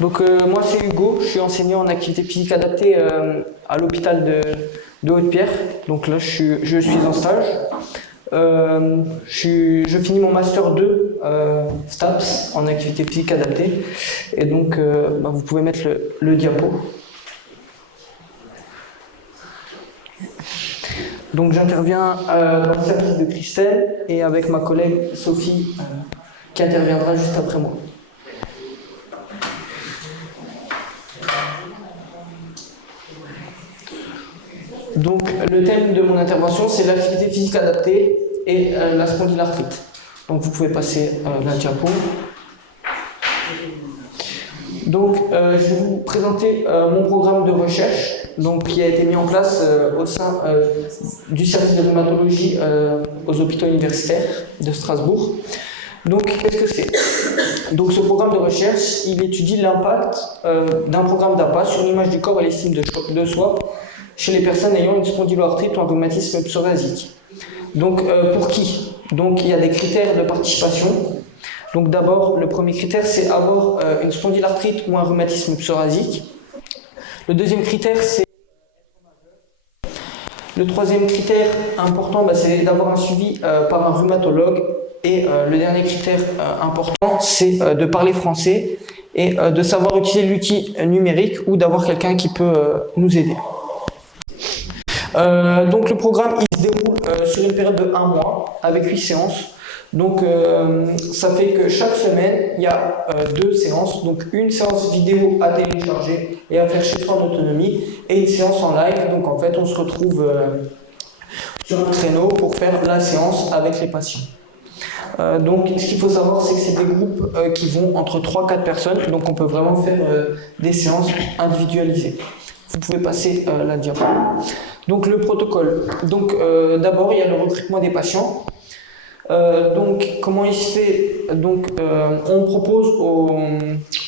Donc moi c'est Hugo, je suis enseignant en activité physique adaptée à l'hôpital de Haute-Pierre. Donc là je suis en stage. Je finis mon master 2 STAPS en activité physique adaptée. Et donc vous pouvez mettre le diapo. Donc j'interviens dans le service de Christelle et avec ma collègue Sophie qui interviendra juste après moi. Donc le thème de mon intervention c'est l'activité physique adaptée et la spondylarthrite. Donc vous pouvez passer la diapo. Donc je vais vous présenter mon programme de recherche qui a été mis en place au sein du service de rhumatologie aux hôpitaux universitaires de Strasbourg. Donc qu'est-ce que c'est? Donc ce programme de recherche, il étudie l'impact d'un programme d'APA sur l'image du corps et l'estime de soi chez les personnes ayant une spondyloarthrite ou un rhumatisme psoriasique. Donc pour qui? Donc il y a des critères de participation. Donc d'abord, le premier critère, c'est avoir une spondylarthrite ou un rhumatisme psoriasique. Le deuxième critère, c'est le troisième critère important, c'est d'avoir un suivi par un rhumatologue. Et le dernier critère important, c'est de parler français et de savoir utiliser l'outil numérique ou d'avoir quelqu'un qui peut nous aider. Donc le programme il se déroule sur une période de 1 mois avec 8 séances. Donc ça fait que chaque semaine il y a 2 séances, donc une séance vidéo à télécharger et à faire chez soi en autonomie et une séance en live. Donc en fait on se retrouve sur un créneau pour faire la séance avec les patients. Donc ce qu'il faut savoir c'est que c'est des groupes qui vont entre 3-4 personnes, donc on peut vraiment faire des séances individualisées. Vous pouvez passer la diapo. Donc le protocole. Donc d'abord il y a le recrutement des patients. Donc comment il se fait? Donc on propose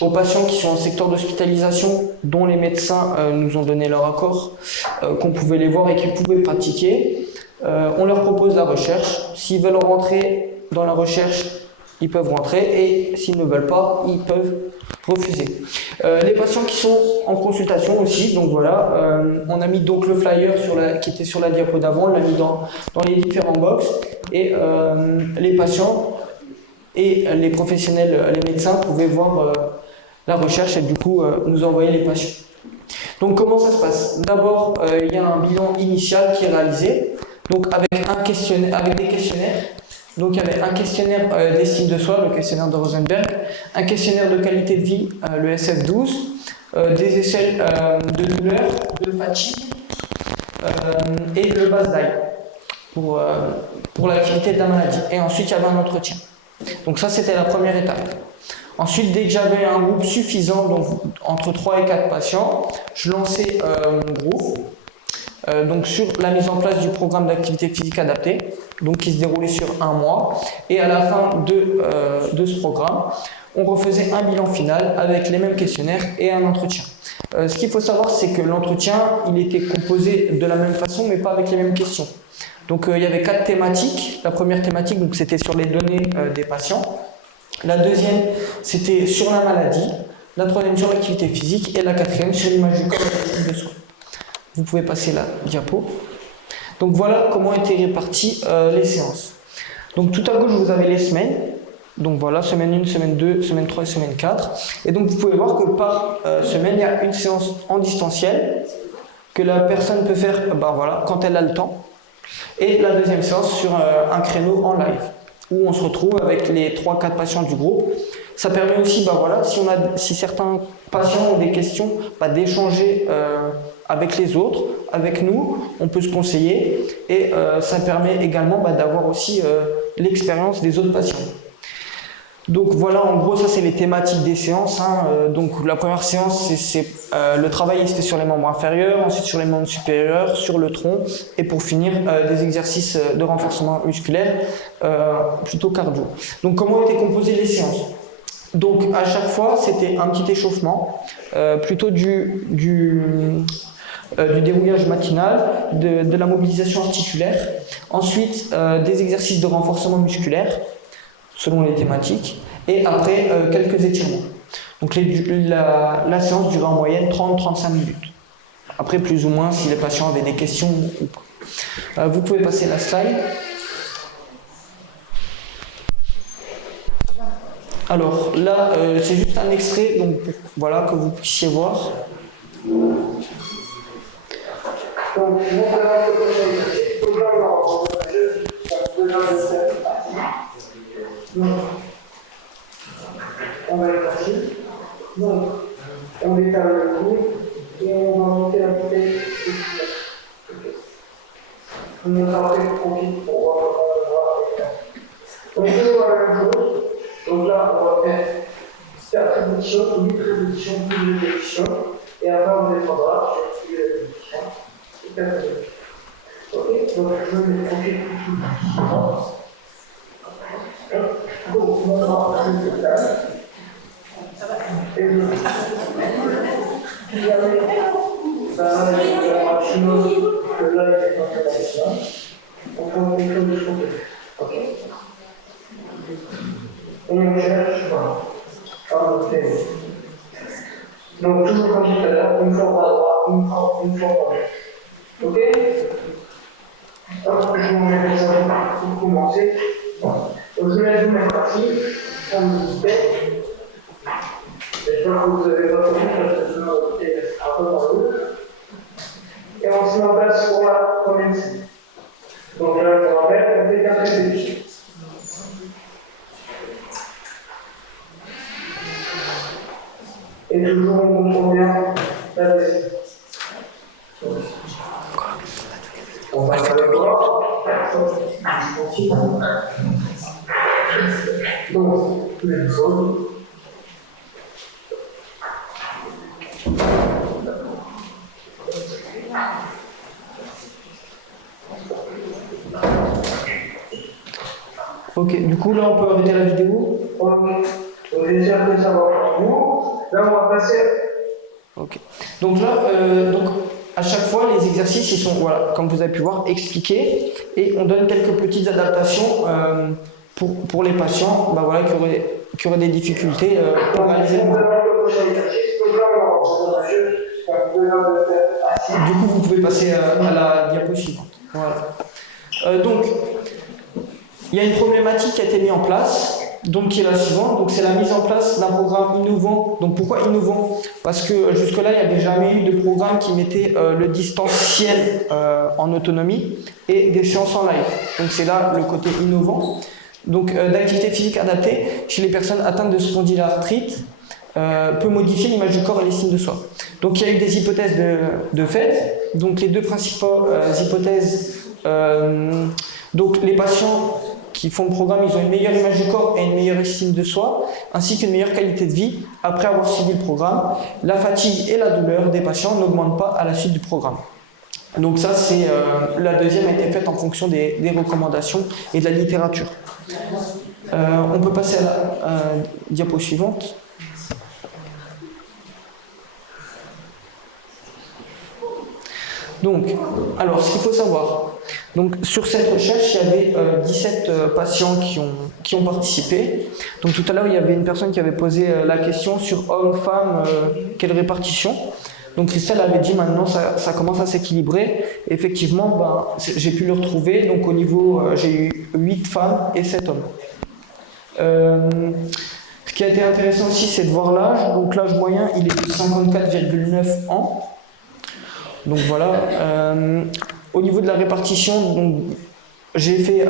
aux patients qui sont en secteur d'hospitalisation, dont les médecins nous ont donné leur accord, qu'on pouvait les voir et qu'ils pouvaient pratiquer. On leur propose la recherche. S'ils veulent rentrer dans la recherche, ils peuvent rentrer, et s'ils ne veulent pas, ils peuvent refuser. Les patients qui sont en consultation aussi, donc voilà, on a mis donc le flyer qui était sur la diapo d'avant, on l'a mis dans les différents box, et les patients et les professionnels, les médecins pouvaient voir la recherche et du coup nous envoyer les patients. Donc comment ça se passe? D'abord, il y a un bilan initial qui est réalisé, donc avec des questionnaires. Donc il y avait un questionnaire d'estime de soi, le questionnaire de Rosenberg, un questionnaire de qualité de vie, le SF12, des échelles de douleur, de fatigue et le BASDAI pour l'activité de la maladie. Et ensuite il y avait un entretien. Donc ça c'était la première étape. Ensuite, dès que j'avais un groupe suffisant, donc entre 3 et 4 patients, je lançais mon groupe. Donc sur la mise en place du programme d'activité physique adaptée, donc qui se déroulait sur 1 mois, et à la fin de ce programme, on refaisait un bilan final avec les mêmes questionnaires et un entretien. Ce qu'il faut savoir, c'est que l'entretien, il était composé de la même façon, mais pas avec les mêmes questions. Donc il y avait 4 thématiques. La première thématique, donc c'était sur les données des patients. La deuxième, c'était sur la maladie. La troisième, sur l'activité physique, et la quatrième, sur l'image du corps et l'estime de soi. Vous pouvez passer la diapo. Donc voilà comment étaient réparties les séances. Donc tout à gauche, vous avez les semaines. Donc voilà, semaine 1, semaine 2, semaine 3 et semaine 4. Et donc vous pouvez voir que par semaine, il y a une séance en distanciel que la personne peut faire quand elle a le temps. Et la deuxième séance sur un créneau en live, où on se retrouve avec les 3-4 patients du groupe. Ça permet aussi, si certains patients ont des questions, d'échanger avec les autres, avec nous, on peut se conseiller, et ça permet également d'avoir aussi l'expérience des autres patients. Donc voilà, en gros, ça c'est les thématiques des séances. Donc la première séance, le travail c'était sur les membres inférieurs, ensuite sur les membres supérieurs, sur le tronc, et pour finir des exercices de renforcement musculaire, plutôt cardio. Donc comment étaient composées les séances? Donc à chaque fois c'était un petit échauffement, plutôt du déroulage matinal, de la mobilisation articulaire, ensuite des exercices de renforcement musculaire selon les thématiques, et après quelques étirements. Donc la séance durait en moyenne 30-35 minutes. Après, plus ou moins, si les patients avaient des questions ou pas. Vous pouvez passer la slide. Alors là, c'est juste un extrait, donc voilà, que vous puissiez voir. On va être assis. Donc, on étale le cou et on va monter la bouteille. On monte après le profil pour voir donc, on va la même chose. Donc là, on va faire 4 répétitions, 8 répétitions, plus de répétitions. Et après, on descendra sur plus de répétitions. Et 4 répétitions. Ok, donc je mets le profil tout donc, on va faire le total. Et le maximum que là, il est en fait on fait quelque chose de complet. Ok. On cherche un autre thème. Donc, toujours comme tout à l'heure, une fois par droit, une fois par gauche. Ok. Alors, je vous mets les choses pour commencer. Donc, je vais vous mettre ici, comme vous dites. J'espère que vous avez pas compris parce que sinon vous êtes un peu dans l'eau. Et on se met en place pour la première série. Donc là, je vous rappelle, on fait 4 répétitions. Et toujours on comprend bien la deuxième. On va faire 2 minutes. Donc, même chose. Ok, du coup là on peut arrêter la vidéo. Donc déjà que ça va pour vous. Là on va passer. Ok. Donc là, à chaque fois les exercices ils sont, voilà, comme vous avez pu voir, expliqués et on donne quelques petites adaptations pour les patients, bah, voilà, qui auraient des difficultés pour réaliser le mouvement. Du coup vous pouvez passer à la diapo suivante. Voilà. Donc il y a une problématique qui a été mise en place, donc qui est la suivante. Donc c'est la mise en place d'un programme innovant. Donc pourquoi innovant? Parce que jusque-là, il n'y avait jamais eu de programme qui mettait le distanciel en autonomie et des séances en live. Donc c'est là le côté innovant. Donc d'activité physique adaptée chez les personnes atteintes de spondylarthrite peut modifier l'image du corps et l'estime de soi. Donc il y a eu des hypothèses de fait. Donc les deux principales hypothèses, donc les patients qui font le programme, ils ont une meilleure image du corps et une meilleure estime de soi, ainsi qu'une meilleure qualité de vie après avoir suivi le programme. La fatigue et la douleur des patients n'augmentent pas à la suite du programme. Donc ça, c'est la deuxième a été faite en fonction des recommandations et de la littérature. On peut passer à la diapo suivante. Donc, alors, ce qu'il faut savoir, donc, sur cette recherche, il y avait 17 patients qui ont participé. Donc, tout à l'heure, il y avait une personne qui avait posé la question sur homme-femme, quelle répartition. Donc, Christelle avait dit maintenant, ça commence à s'équilibrer. Effectivement, ben, j'ai pu le retrouver. Donc, au niveau, j'ai eu 8 femmes et 7 hommes. Ce qui a été intéressant aussi, c'est de voir l'âge. Donc, l'âge moyen, il est de 54,9 ans. Donc voilà, au niveau de la répartition, j'ai fait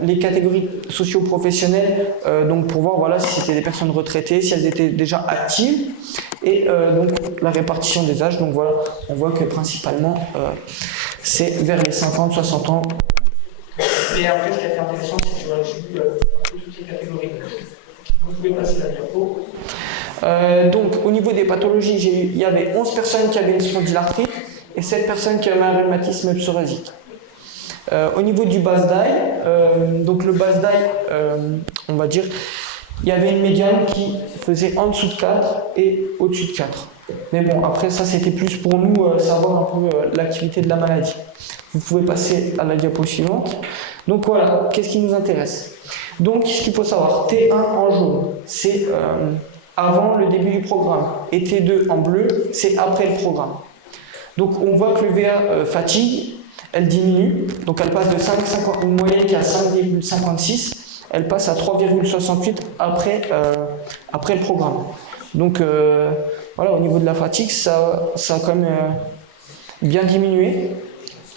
les catégories socio-professionnelles donc pour voir voilà, si c'était des personnes retraitées, si elles étaient déjà actives, et donc la répartition des âges. Donc voilà, on voit que principalement c'est vers les 50-60 ans. Et après, ce qui a été intéressant, c'est que j'ai vu toutes les catégories. Vous pouvez passer la diapo. Donc au niveau des pathologies, il y avait 11 personnes qui avaient une spondylarthrite et 7 personnes qui avaient un rhumatisme psoriasique. Au niveau du BASDAI, donc le BASDAI, on va dire, il y avait une médiane qui faisait en dessous de 4 et au-dessus de 4. Mais bon, après ça c'était plus pour nous savoir un peu l'activité de la maladie. Vous pouvez passer à la diapo suivante. Donc voilà, qu'est-ce qui nous intéresse? Donc, ce qu'il faut savoir, T1 en jaune, c'est avant le début du programme, et T2 en bleu, c'est après le programme. Donc, on voit que le VA fatigue, elle diminue, donc elle passe de 5,50, une moyenne qui est à 5,56, elle passe à 3,68 après le programme. Donc, voilà, au niveau de la fatigue, ça a quand même bien diminué.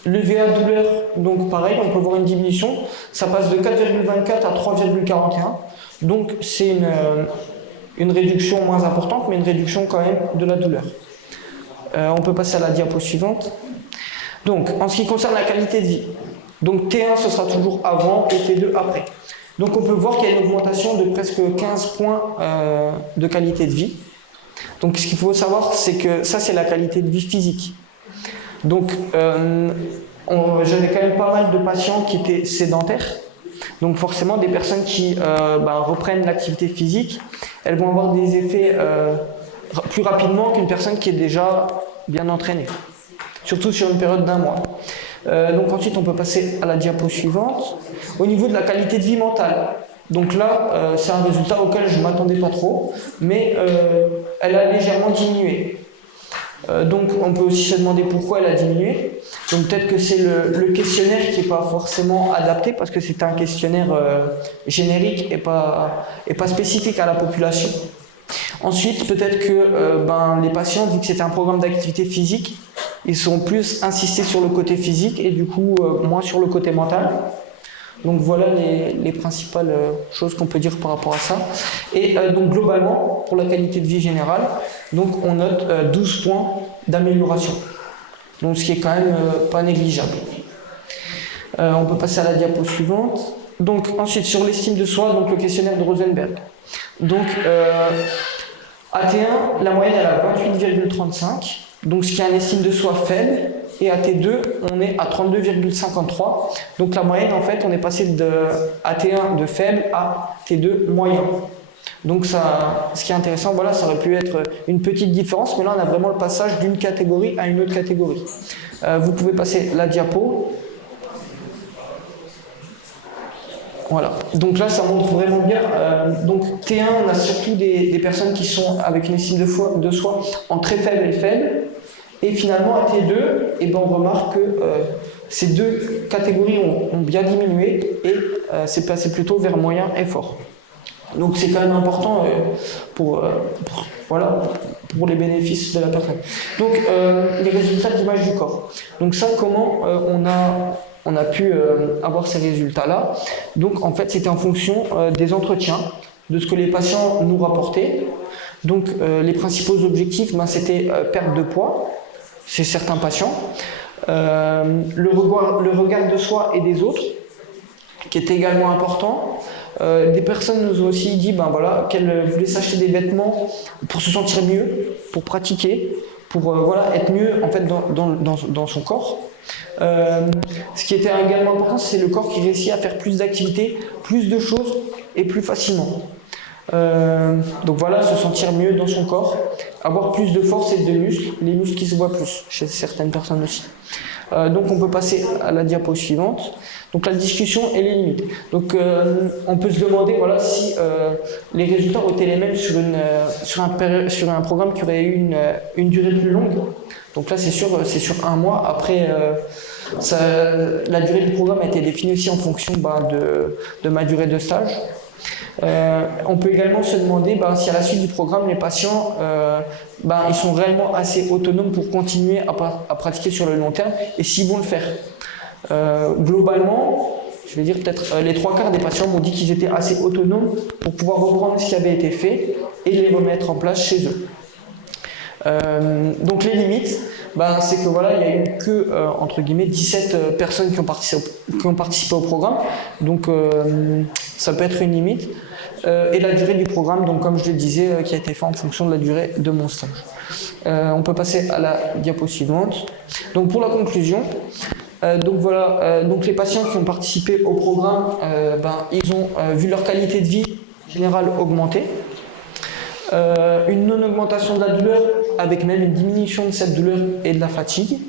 Le VA douleur, donc pareil, on peut voir une diminution, ça passe de 4,24 à 3,41, donc c'est une réduction moins importante, mais une réduction quand même de la douleur. On peut passer à la diapo suivante. Donc, en ce qui concerne la qualité de vie, donc T1 ce sera toujours avant et T2 après. Donc on peut voir qu'il y a une augmentation de presque 15 points de qualité de vie. Donc ce qu'il faut savoir, c'est que ça c'est la qualité de vie physique. Donc, j'avais quand même pas mal de patients qui étaient sédentaires. Donc, forcément, des personnes qui reprennent l'activité physique, elles vont avoir des effets plus rapidement qu'une personne qui est déjà bien entraînée, surtout sur une période d'1 mois. Donc, ensuite, on peut passer à la diapo suivante. Au niveau de la qualité de vie mentale, donc là, c'est un résultat auquel je ne m'attendais pas trop, mais elle a légèrement diminué. Donc on peut aussi se demander pourquoi elle a diminué. Donc peut-être que c'est le questionnaire qui n'est pas forcément adapté parce que c'est un questionnaire générique et pas spécifique à la population. Ensuite, peut-être que les patients, vu que c'était un programme d'activité physique, ils sont plus insistés sur le côté physique et du coup moins sur le côté mental. Donc voilà les principales choses qu'on peut dire par rapport à ça. Et donc globalement, pour la qualité de vie générale, donc on note 12 points d'amélioration. Donc ce qui est quand même pas négligeable. On peut passer à la diapo suivante. Donc ensuite sur l'estime de soi, donc le questionnaire de Rosenberg. Donc à T1, la moyenne elle a 28,35, donc ce qui est un estime de soi faible. Et à T2, on est à 32,53. Donc la moyenne, en fait, on est passé à T1 de faible à T2 moyen. Donc ça, ce qui est intéressant, voilà, ça aurait pu être une petite différence, mais là on a vraiment le passage d'une catégorie à une autre catégorie. Vous pouvez passer la diapo. Voilà, donc là ça montre vraiment bien. Donc T1, on a surtout des personnes qui sont avec une estime de soi en très faible et faible. Et finalement, à T2, on remarque que ces deux catégories ont bien diminué et c'est passé plutôt vers moyen et fort. Donc c'est quand même important pour les bénéfices de la personne. Donc les résultats d'image du corps. Donc ça, comment on a pu avoir ces résultats-là. Donc en fait, c'était en fonction des entretiens, de ce que les patients nous rapportaient. Donc les principaux objectifs, c'était perte de poids chez certains patients, le regard de soi et des autres, qui est également important. Des personnes nous ont aussi dit qu'elles voulaient s'acheter des vêtements pour se sentir mieux, pour pratiquer, pour être mieux en fait dans son corps. Ce qui était également important, c'est le corps qui réussit à faire plus d'activités, plus de choses et plus facilement. Donc voilà, se sentir mieux dans son corps, avoir plus de force et de muscles, les muscles qui se voient plus chez certaines personnes aussi. Donc on peut passer à la diapo suivante. Donc la discussion et les limites. Donc on peut se demander si les résultats ont été les mêmes sur un programme qui aurait eu une durée plus longue. Donc là c'est sur 1 mois. Après la durée du programme a été définie aussi en fonction de ma durée de stage. On peut également se demander si à la suite du programme les patients ils sont réellement assez autonomes pour continuer à pratiquer sur le long terme et s'ils vont le faire. Globalement, je vais dire peut-être les 3/4 des patients m'ont dit qu'ils étaient assez autonomes pour pouvoir reprendre ce qui avait été fait et les remettre en place chez eux. Donc les limites, c'est que il y a eu que entre guillemets 17 personnes qui ont participé au programme, donc ça peut être une limite. Et la durée du programme, donc comme je le disais, qui a été fait en fonction de la durée de mon stage. On peut passer à la diapo suivante. Donc pour la conclusion, donc les patients qui ont participé au programme, ils ont vu leur qualité de vie générale augmenter. Une non-augmentation de la douleur avec même une diminution de cette douleur et de la fatigue.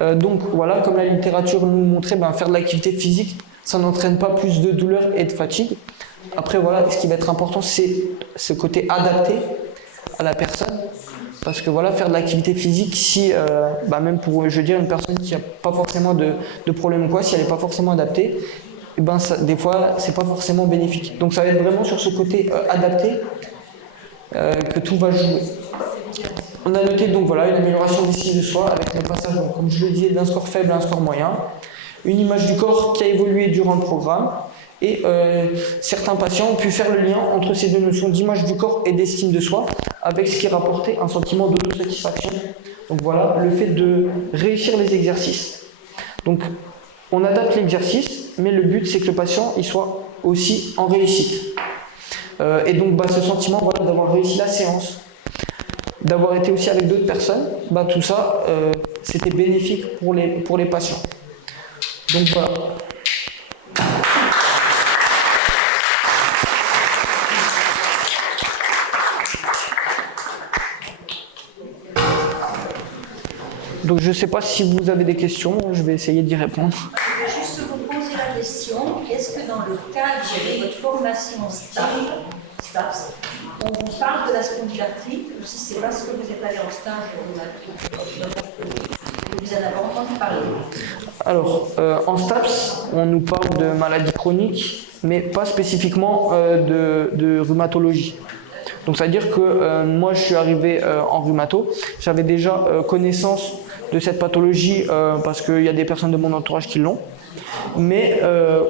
Donc voilà, comme la littérature nous montrait, faire de l'activité physique, ça n'entraîne pas plus de douleur et de fatigue. Après, voilà, ce qui va être important, c'est ce côté adapté à la personne. Parce que voilà, faire de l'activité physique, si, même pour, je veux dire, une personne qui n'a pas forcément de problème ou quoi, si elle n'est pas forcément adaptée, et ben ça, des fois, c'est pas forcément bénéfique. Donc ça va être vraiment sur ce côté adapté que tout va jouer. On a noté donc voilà une amélioration d'estime de soi avec le passage, donc, comme je le disais, d'un score faible à un score moyen, une image du corps qui a évolué durant le programme, et certains patients ont pu faire le lien entre ces deux notions d'image du corps et d'estime de soi avec ce qui rapportait un sentiment d'autosatisfaction. Donc voilà, le fait de réussir les exercices. Donc on adapte l'exercice, mais le but c'est que le patient il soit aussi en réussite. Et donc ce sentiment voilà, d'avoir réussi la séance, d'avoir été aussi avec d'autres personnes, tout ça c'était bénéfique pour les patients. Donc voilà. Donc je ne sais pas si vous avez des questions, je vais essayer d'y répondre. Je vais juste vous poser la question, est-ce que dans le cadre de votre formation STAPS, on vous parle de la spondylarthrite, ou si c'est parce que vous êtes allé en stage vous en avez entendu parler? Alors, en STAPS, on nous parle de maladies chroniques, mais pas spécifiquement de rhumatologie. Donc ça veut dire que moi je suis arrivé en rhumato, j'avais déjà connaissance de cette pathologie parce qu'il y a des personnes de mon entourage qui l'ont, mais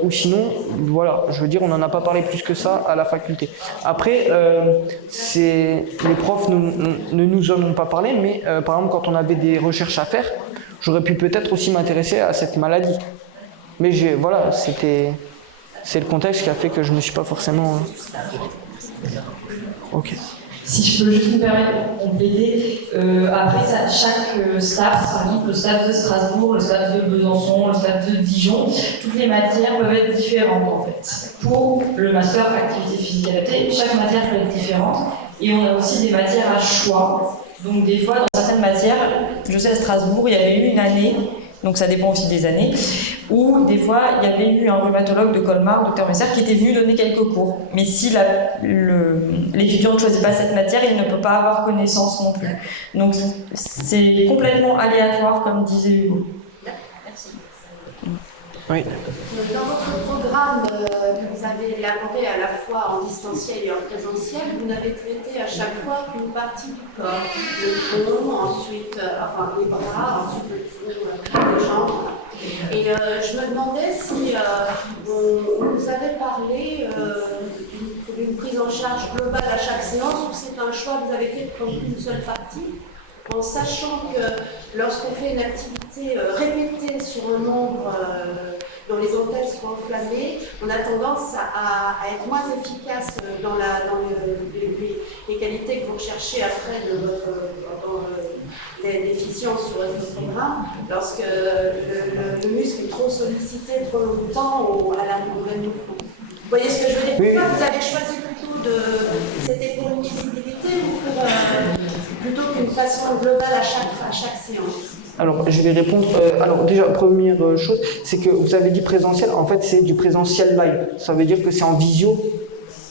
ou sinon voilà, je veux dire on n'en a pas parlé plus que ça à la faculté. Après les profs ne nous en ont pas parlé, mais par exemple quand on avait des recherches à faire, j'aurais pu peut-être aussi m'intéresser à cette maladie. Mais voilà, c'est le contexte qui a fait que je ne me suis pas forcément... Ok. Si je peux juste me permettre de compléter, après chaque STAPS, par exemple le STAPS de Strasbourg, le STAPS de Besançon, le STAPS de Dijon, toutes les matières peuvent être différentes en fait. Pour le master activité physique adaptée, chaque matière peut être différente et on a aussi des matières à choix. Donc des fois, dans certaines matières, je sais à Strasbourg, il y avait eu une année, donc ça dépend aussi des années, où des fois, il y avait eu un rhumatologue de Colmar, Dr Messer, qui était venu donner quelques cours. Mais si l'étudiant ne choisit pas cette matière, il ne peut pas avoir connaissance non plus. Donc c'est complètement aléatoire, comme disait Hugo. Merci. Oui. Dans votre programme, vous avez élaboré à la fois en distanciel et en présentiel, vous n'avez traité à chaque fois qu'une partie du corps, le tronc, ensuite les bras, ensuite le tronc, les jambes. Et je me demandais si vous avez parlé d'une prise en charge globale à chaque séance ou c'est un choix que vous avez fait de prendre une seule partie, en sachant que lorsqu'on fait une activité répétée sur un membre dont les dentelles sont enflammées, on a tendance à être moins efficace dans les qualités que vous recherchez après de votre déficience sur votre programme, lorsque le muscle est trop sollicité trop longtemps à la nouvelle mouvement. Vous voyez ce que je veux dire? Oui. Pourquoi vous avez choisi plutôt c'était pour une visibilité ou plutôt qu'une façon globale à chaque séance? Alors, je vais répondre. Alors, déjà, première chose, c'est que vous avez dit présentiel. En fait, c'est du présentiel live. Ça veut dire que c'est en visio,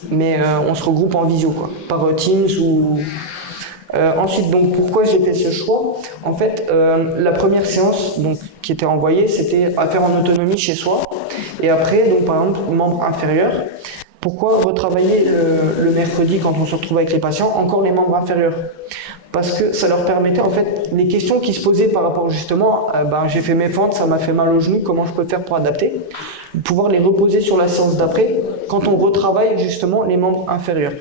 mais on se regroupe en visio, quoi, par Teams ou. Ensuite, donc, pourquoi j'ai fait ce choix? En fait, la première séance donc, qui était envoyée, c'était à faire en autonomie chez soi. Et après, donc, par exemple, membre inférieur. Pourquoi retravailler le mercredi quand on se retrouve avec les patients, encore les membres inférieurs? Parce que ça leur permettait, en fait, les questions qui se posaient par rapport justement, j'ai fait mes fentes, ça m'a fait mal au genou, comment je peux faire pour adapter? Pouvoir les reposer sur la séance d'après, quand on retravaille justement les membres inférieurs.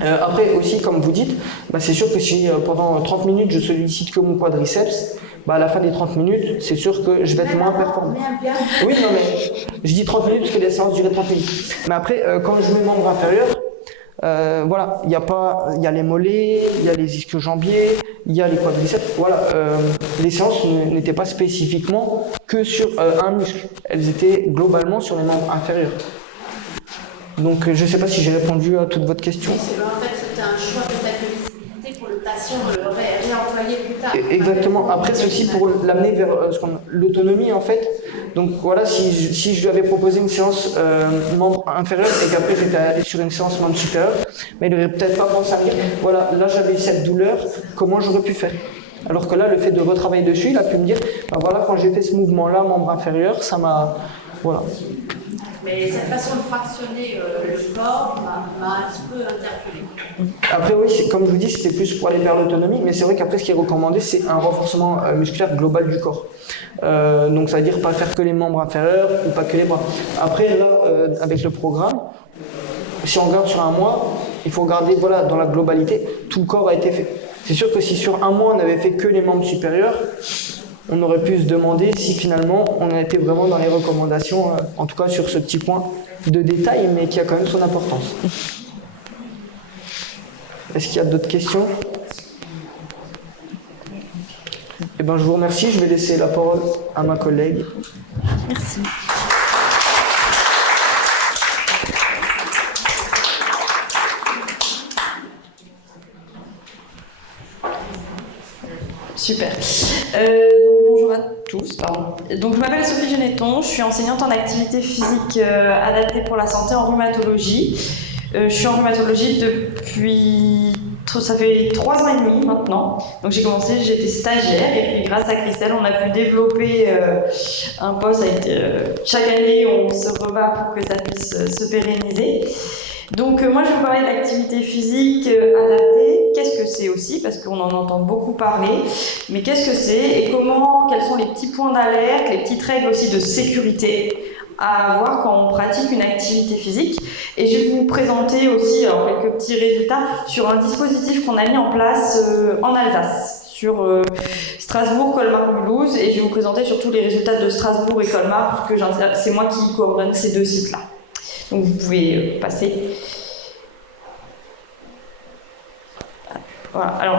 Après aussi, comme vous dites, c'est sûr que si pendant 30 minutes je sollicite que mon quadriceps, à la fin des 30 minutes, c'est sûr que je vais être moins performant. Oui, non mais je dis 30 minutes parce que les séances duraient 30 minutes. Mais après, quand je mets membre inférieur, voilà, il y a les mollets, il y a les ischio-jambiers, il y a les quadriceps. Voilà, les séances n'étaient pas spécifiquement que sur un muscle. Elles étaient globalement sur les membres inférieurs. Donc, je ne sais pas si j'ai répondu à toute votre question. En fait, c'était un choix peut-être de visibilité pour le patient réemployer plus tard. Exactement. Après, c'est aussi pour l'amener vers l'autonomie, en fait. Donc voilà, si je lui avais proposé une séance membre inférieur et qu'après j'étais allé sur une séance membre supérieur, mais il n'aurait peut-être pas pensé à me dire, voilà, là j'avais cette douleur, comment j'aurais pu faire? Alors que là, le fait de retravailler dessus, il a pu me dire, ben voilà, quand j'ai fait ce mouvement-là, membre inférieur, ça m'a... Voilà. Mais cette façon de fractionner le corps m'a un petit peu interpellée. Après, oui, comme je vous dis, c'était plus pour aller vers l'autonomie, mais c'est vrai qu'après, ce qui est recommandé, c'est un renforcement musculaire global du corps. Donc, ça veut dire pas faire que les membres inférieurs ou pas que les bras. Après, là, avec le programme, si on regarde sur un mois, il faut regarder, voilà, dans la globalité, tout le corps a été fait. C'est sûr que si sur un mois, on n'avait fait que les membres supérieurs, on aurait pu se demander si finalement on a été vraiment dans les recommandations, en tout cas sur ce petit point de détail, mais qui a quand même son importance. Est-ce qu'il y a d'autres questions? Eh bien, je vous remercie. Je vais laisser la parole à ma collègue. Merci. Super. Bonjour à tous. Donc, je m'appelle Sophie Geneton, je suis enseignante en activité physique adaptée pour la santé en rhumatologie. Je suis en rhumatologie depuis, ça fait 3 ans et demi maintenant. Donc j'ai commencé, j'étais stagiaire et puis grâce à Christelle, on a pu développer un poste avec, chaque année, on se rebat pour que ça puisse se pérenniser. Donc moi je vais vous parler de l'activité physique adaptée. Qu'est-ce que c'est aussi? Parce qu'on en entend beaucoup parler. Mais qu'est-ce que c'est et comment, quels sont les petits points d'alerte, les petites règles aussi de sécurité à avoir quand on pratique une activité physique. Et je vais vous présenter aussi quelques petits résultats sur un dispositif qu'on a mis en place en Alsace, sur Strasbourg, Colmar, Mulhouse. Et je vais vous présenter surtout les résultats de Strasbourg et Colmar, puisque c'est moi qui coordonne ces 2 sites-là. Donc vous pouvez passer. Voilà, alors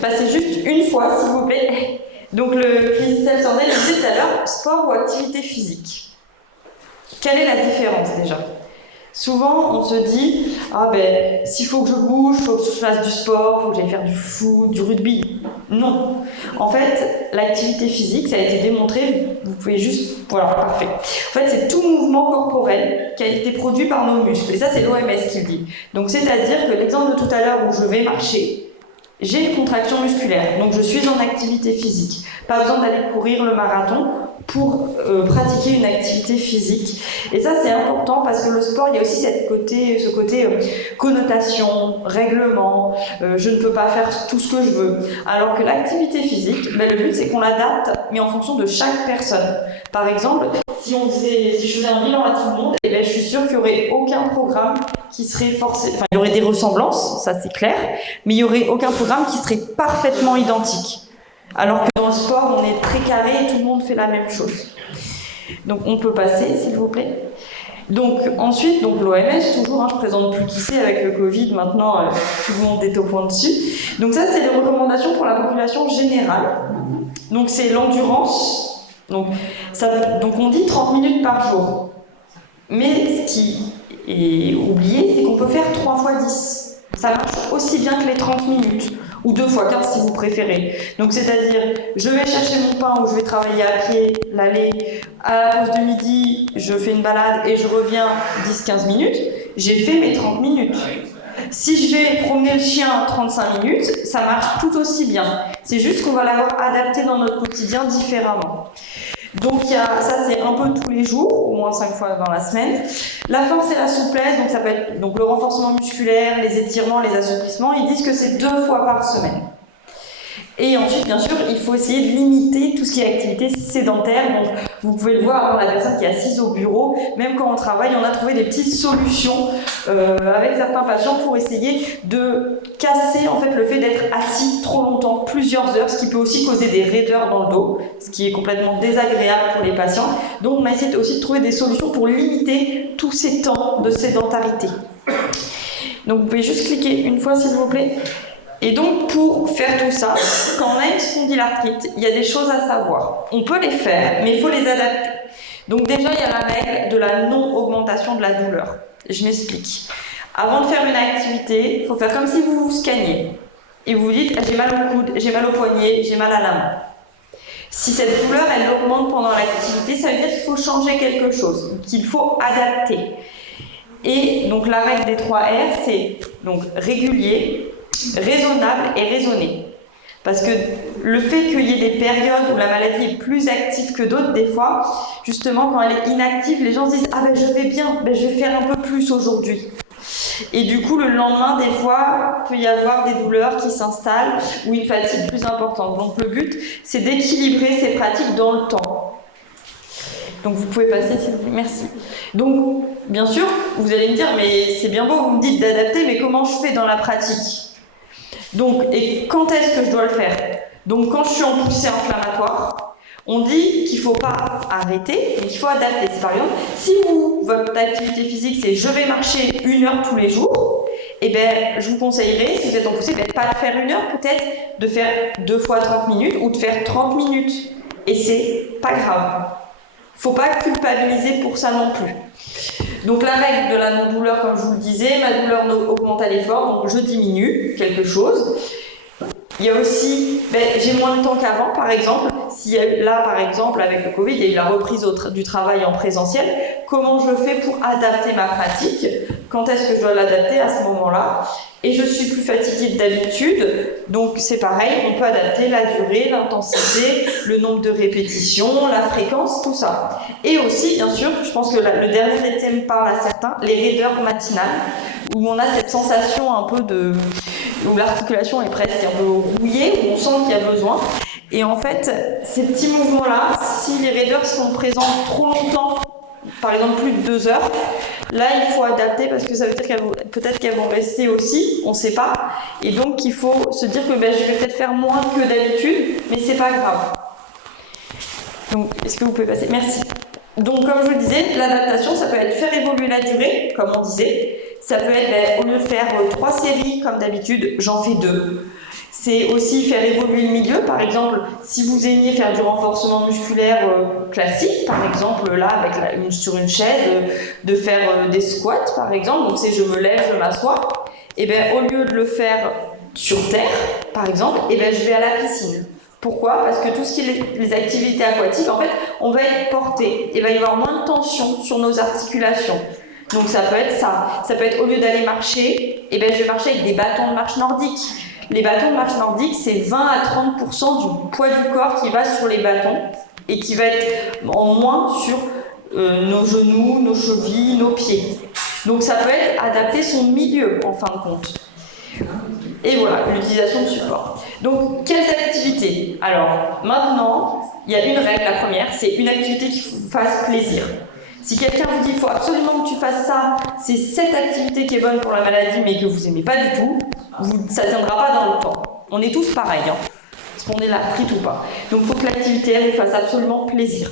passez juste une fois s'il vous plaît. Donc le Christelle Sandel disait tout à l'heure, sport ou activité physique. Quelle est la différence déjà? Souvent on se dit, ah ben s'il faut que je bouge, il faut que je fasse du sport, il faut que j'aille faire du foot, du rugby. Non. En fait, l'activité physique, ça a été démontré, vous pouvez juste, voilà, parfait. En fait, c'est tout mouvement corporel qui a été produit par nos muscles. Et ça, c'est l'OMS qui le dit. Donc, c'est-à-dire que l'exemple de tout à l'heure où je vais marcher, j'ai une contraction musculaire. Donc, je suis en activité physique. Pas besoin d'aller courir le marathon pour pratiquer une activité physique. Et ça, c'est important parce que le sport, il y a aussi ce côté connotation, règlement, je ne peux pas faire tout ce que je veux. Alors que l'activité physique, le but, c'est qu'on l'adapte, mais en fonction de chaque personne. Par exemple, si je faisais un bilan à tout le monde, je suis sûre qu'il n'y aurait aucun programme qui serait forcé. Enfin, il y aurait des ressemblances, ça c'est clair, mais il n'y aurait aucun programme qui serait parfaitement identique. Alors que dans le sport, on est très carré et tout le monde fait la même chose. Donc on peut passer, s'il vous plaît. Donc ensuite, l'OMS, toujours, je ne présente plus qui c'est avec le Covid, maintenant tout le monde est au point dessus. Donc ça, c'est les recommandations pour la population générale. Donc c'est l'endurance. Donc on dit 30 minutes par jour. Mais ce qui est oublié, c'est qu'on peut faire 3 fois 10. Ça marche aussi bien que les 30 minutes. Ou 2 fois 15 si vous préférez. Donc c'est-à-dire, je vais chercher mon pain ou je vais travailler à pied, l'aller, à la pause de midi, je fais une balade et je reviens 10-15 minutes, j'ai fait mes 30 minutes. Si je vais promener le chien 35 minutes, ça marche tout aussi bien. C'est juste qu'on va l'avoir adapté dans notre quotidien différemment. Donc ça c'est un peu tous les jours, au moins 5 fois dans la semaine. La force et la souplesse, donc ça peut être le renforcement musculaire, les étirements, les assouplissements, ils disent que c'est 2 fois par semaine. Et ensuite, bien sûr, il faut essayer de limiter tout ce qui est activité sédentaire. Donc, vous pouvez le voir, la personne qui est assise au bureau, même quand on travaille, on a trouvé des petites solutions avec certains patients pour essayer de casser en fait le fait d'être assis trop longtemps, plusieurs heures, ce qui peut aussi causer des raideurs dans le dos, ce qui est complètement désagréable pour les patients. Donc, on a essayé aussi de trouver des solutions pour limiter tous ces temps de sédentarité. Donc, vous pouvez juste cliquer une fois, s'il vous plaît. Et donc, pour faire tout ça, quand on a une spondylarthrite, il y a des choses à savoir. On peut les faire, mais il faut les adapter. Donc déjà, il y a la règle de la non-augmentation de la douleur. Je m'explique. Avant de faire une activité, il faut faire comme si vous vous scanniez. Et vous vous dites, j'ai mal au coude, j'ai mal au poignet, j'ai mal à la main. Si cette douleur, elle augmente pendant l'activité, ça veut dire qu'il faut changer quelque chose, qu'il faut adapter. Et donc la règle des 3 R, c'est donc régulier, raisonnable et raisonné. Parce que le fait qu'il y ait des périodes où la maladie est plus active que d'autres, des fois, justement, quand elle est inactive, les gens se disent « Ah ben je vais bien, ben, je vais faire un peu plus aujourd'hui ». Et du coup, le lendemain, des fois, il peut y avoir des douleurs qui s'installent ou une fatigue plus importante. Donc le but, c'est d'équilibrer ces pratiques dans le temps. Donc vous pouvez passer, s'il vous plaît. Merci. Donc, bien sûr, vous allez me dire, mais c'est bien beau, vous me dites d'adapter, mais comment je fais dans la pratique ? Donc, et quand est-ce que je dois le faire ? Donc, quand je suis en poussée inflammatoire, on dit qu'il ne faut pas arrêter, mais qu'il faut adapter. C'est par exemple, si votre activité physique, c'est je vais marcher 1 heure tous les jours, eh bien, je vous conseillerais, si vous êtes en poussée, de ne pas faire 1 heure, peut-être de faire 2 fois 30 minutes ou de faire 30 minutes. Et c'est pas grave. Faut pas culpabiliser pour ça non plus. Donc la règle de la non-douleur, comme je vous le disais, ma douleur augmente à l'effort, donc je diminue quelque chose. Il y a aussi, j'ai moins de temps qu'avant, par exemple. Là, par exemple, avec le Covid, il y a eu la reprise du travail en présentiel. Comment je fais pour adapter ma pratique ? Quand est-ce que je dois l'adapter à ce moment-là ? Et je suis plus fatiguée que d'habitude, donc c'est pareil, on peut adapter la durée, l'intensité, le nombre de répétitions, la fréquence, tout ça. Et aussi, bien sûr, je pense que le dernier thème parle à certains, les raideurs matinales, où on a cette sensation un peu où l'articulation est presque un peu rouillée, où on sent qu'il y a besoin. Et en fait, ces petits mouvements-là, si les raideurs sont présents trop longtemps, par exemple plus de 2 heures, là il faut adapter parce que ça veut dire peut-être qu'elles vont rester aussi, on ne sait pas. Et donc il faut se dire que je vais peut-être faire moins que d'habitude, mais c'est pas grave. Donc est-ce que vous pouvez passer ? Merci. Donc comme je vous le disais, l'adaptation ça peut être faire évoluer la durée, comme on disait. Ça peut être, au lieu de faire 3 séries comme d'habitude, j'en fais 2. C'est aussi faire évoluer le milieu. Par exemple, si vous aimiez faire du renforcement musculaire classique, par exemple, là, sur une chaise, de faire des squats, par exemple, donc c'est je me lève, je m'assois, et bien au lieu de le faire sur terre, par exemple, et bien je vais à la piscine. Pourquoi ? Parce que tout ce qui est les activités aquatiques, en fait, on va être porté. Il va y avoir moins de tension sur nos articulations. Donc ça peut être ça. Ça peut être au lieu d'aller marcher, et bien je vais marcher avec des bâtons de marche nordique. Les bâtons de marche nordique, c'est 20 à 30% du poids du corps qui va sur les bâtons et qui va être en moins sur nos genoux, nos chevilles, nos pieds. Donc ça peut être adapter son milieu en fin de compte. Et voilà, l'utilisation de support. Donc, quelles activités ? Alors, maintenant, il y a une règle, la première, c'est une activité qui vous fasse plaisir. Si quelqu'un vous dit, il faut absolument que tu fasses ça, c'est cette activité qui est bonne pour la maladie, mais que vous n'aimez pas du tout, ça ne tiendra pas dans le temps. On est tous pareils, est-ce qu'on est là, pris ou pas. Donc, il faut que l'activité, elle vous fasse absolument plaisir.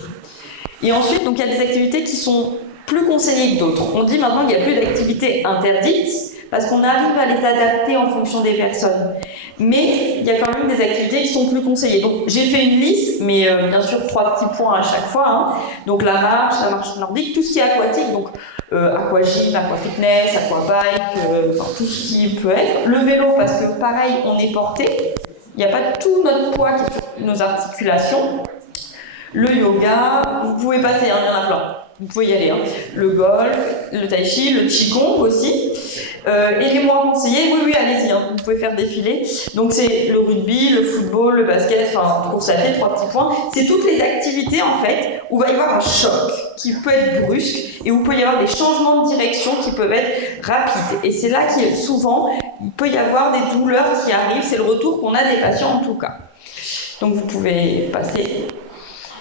Et ensuite, donc, il y a des activités qui sont plus conseillées que d'autres. On dit maintenant qu'il n'y a plus d'activités interdites, parce qu'on arrive à les adapter en fonction des personnes. Mais il y a quand même des activités qui sont plus conseillées. Donc j'ai fait une liste, mais bien sûr 3 petits points à chaque fois. Donc la marche nordique, tout ce qui est aquatique, donc aquagym, aquafitness, aquabike, tout ce qui peut être. Le vélo, parce que pareil, on est porté. Il n'y a pas tout notre poids qui est sur nos articulations. Le yoga, vous pouvez passer, il y en a plein. Vous pouvez y aller. Le golf, le tai chi, le qigong aussi. Et les moins conseillés, oui, allez-y, vous pouvez faire défiler. Donc c'est le rugby, le football, le basket, course à pied, 3 petits points. C'est toutes les activités en fait où il va y avoir un choc qui peut être brusque et où il peut y avoir des changements de direction qui peuvent être rapides. Et c'est là qu'il souvent il peut y avoir des douleurs qui arrivent. C'est le retour qu'on a des patients en tout cas. Donc vous pouvez passer.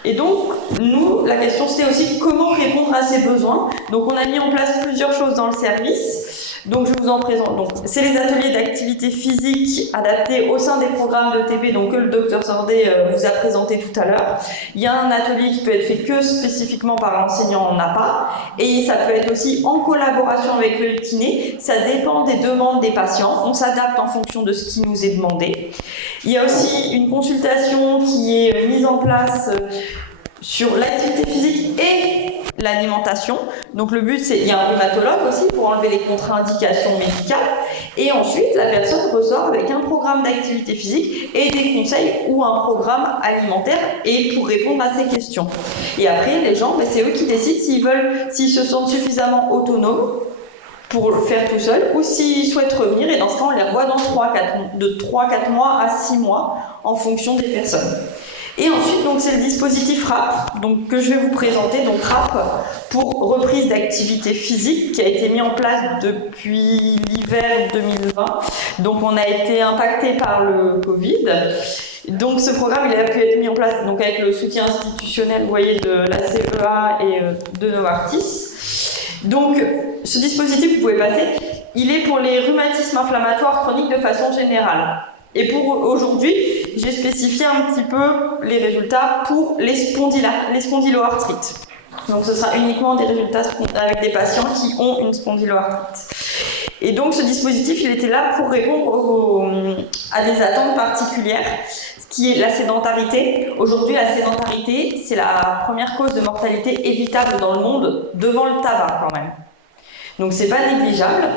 Et donc, nous, la question c'était aussi comment répondre à ces besoins. Donc on a mis en place plusieurs choses dans le service. Donc je vous en présente. Donc c'est les ateliers d'activité physique adaptés au sein des programmes de TP, donc que le docteur Sordet vous a présenté tout à l'heure. Il y a un atelier qui peut être fait que spécifiquement par l'enseignant en APA, et ça peut être aussi en collaboration avec le kiné. Ça dépend des demandes des patients. On s'adapte en fonction de ce qui nous est demandé. Il y a aussi une consultation qui est mise en place sur l'activité physique et l'alimentation. Donc le but, c'est il y a un rhumatologue aussi pour enlever les contre-indications médicales. Et ensuite, la personne ressort avec un programme d'activité physique et des conseils ou un programme alimentaire et pour répondre à ces questions. Et après, les gens, c'est eux qui décident s'ils se sentent suffisamment autonomes pour le faire tout seul ou s'ils souhaitent revenir. Et dans ce cas, on les revoit dans de 3-4 mois à 6 mois en fonction des personnes. Et ensuite, donc, c'est le dispositif RAP donc, que je vais vous présenter. Donc RAP pour reprise d'activité physique qui a été mis en place depuis l'hiver 2020. Donc on a été impacté par le Covid. Donc ce programme il a pu être mis en place donc, avec le soutien institutionnel vous voyez, de la CEA et de Novartis. Donc ce dispositif, vous pouvez passer, il est pour les rhumatismes inflammatoires chroniques de façon générale. Et pour aujourd'hui, j'ai spécifié un petit peu les résultats pour les spondyloarthrites. Donc ce sera uniquement des résultats avec des patients qui ont une spondyloarthrite. Et donc ce dispositif, il était là pour répondre à des attentes particulières, qui est la sédentarité. Aujourd'hui, la sédentarité, c'est la première cause de mortalité évitable dans le monde, devant le tabac quand même. Donc c'est pas négligeable.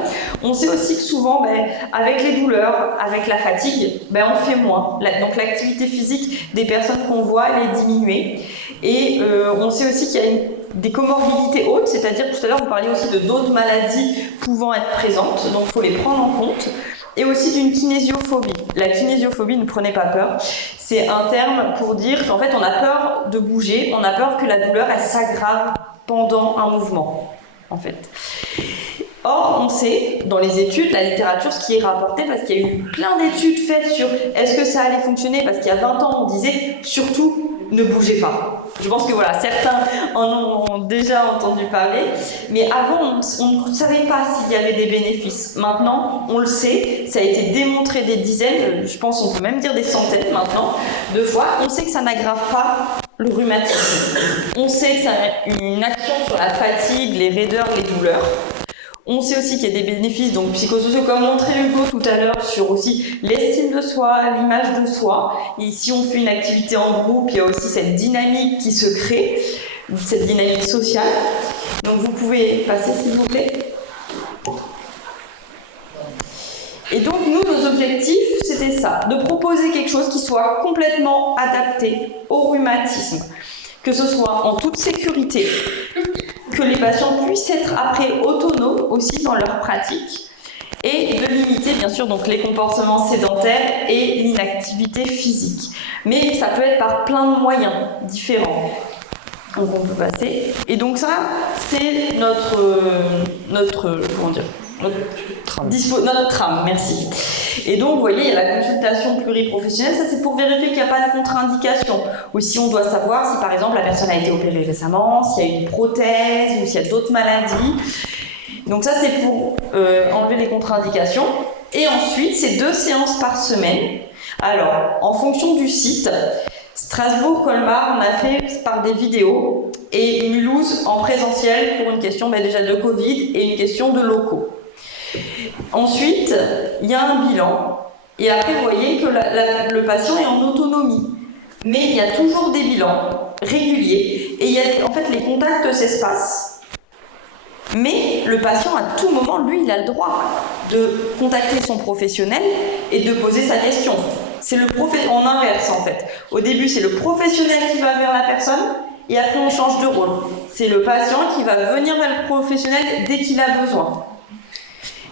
On sait aussi que souvent, avec les douleurs, avec la fatigue, on fait moins. Donc l'activité physique des personnes qu'on voit, elle est diminuée. Et on sait aussi qu'il y a des comorbidités hautes, c'est-à-dire tout à l'heure vous parliez aussi de d'autres maladies pouvant être présentes, donc il faut les prendre en compte. Et aussi d'une kinésiophobie. La kinésiophobie, ne prenez pas peur, c'est un terme pour dire qu'en fait on a peur de bouger, on a peur que la douleur elle s'aggrave pendant un mouvement, en fait. Or, on sait, dans les études, la littérature, ce qui est rapporté, parce qu'il y a eu plein d'études faites sur est-ce que ça allait fonctionner, parce qu'il y a 20 ans, on disait surtout ne bougez pas. Je pense que voilà, certains en ont déjà entendu parler, mais avant, on ne savait pas s'il y avait des bénéfices. Maintenant, on le sait, ça a été démontré des dizaines, je pense on peut même dire des centaines maintenant, de fois. On sait que ça n'aggrave pas le rhumatisme. On sait que ça a une action sur la fatigue, les raideurs, les douleurs. On sait aussi qu'il y a des bénéfices donc psychosociaux, comme montrait Hugo tout à l'heure, sur aussi l'estime de soi, l'image de soi. Et si on fait une activité en groupe, il y a aussi cette dynamique qui se crée, cette dynamique sociale. Donc vous pouvez passer s'il vous plaît. Et donc nous, nos objectifs, c'était ça, de proposer quelque chose qui soit complètement adapté au rhumatisme, que ce soit en toute sécurité, que les patients puissent être après autonomes aussi dans leur pratique et de limiter bien sûr donc les comportements sédentaires et l'inactivité physique. Mais ça peut être par plein de moyens différents. Donc on peut passer. Et donc ça, c'est notre trame, merci. Et donc, vous voyez, il y a la consultation pluriprofessionnelle, ça c'est pour vérifier qu'il n'y a pas de contre-indication. Ou si on doit savoir si par exemple la personne a été opérée récemment, s'il y a une prothèse ou s'il y a d'autres maladies. Donc ça c'est pour enlever les contre-indications. Et ensuite, c'est 2 séances par semaine. Alors, en fonction du site, Strasbourg, Colmar, on a fait par des vidéos, et Mulhouse en présentiel pour une question déjà de Covid et une question de locaux. Ensuite, il y a un bilan, et après vous voyez que le patient est en autonomie. Mais il y a toujours des bilans réguliers, et en fait les contacts s'espacent. Mais le patient, à tout moment, lui, il a le droit de contacter son professionnel et de poser sa question. C'est en inverse en fait. Au début, c'est le professionnel qui va vers la personne et après on change de rôle. C'est le patient qui va venir vers le professionnel dès qu'il a besoin.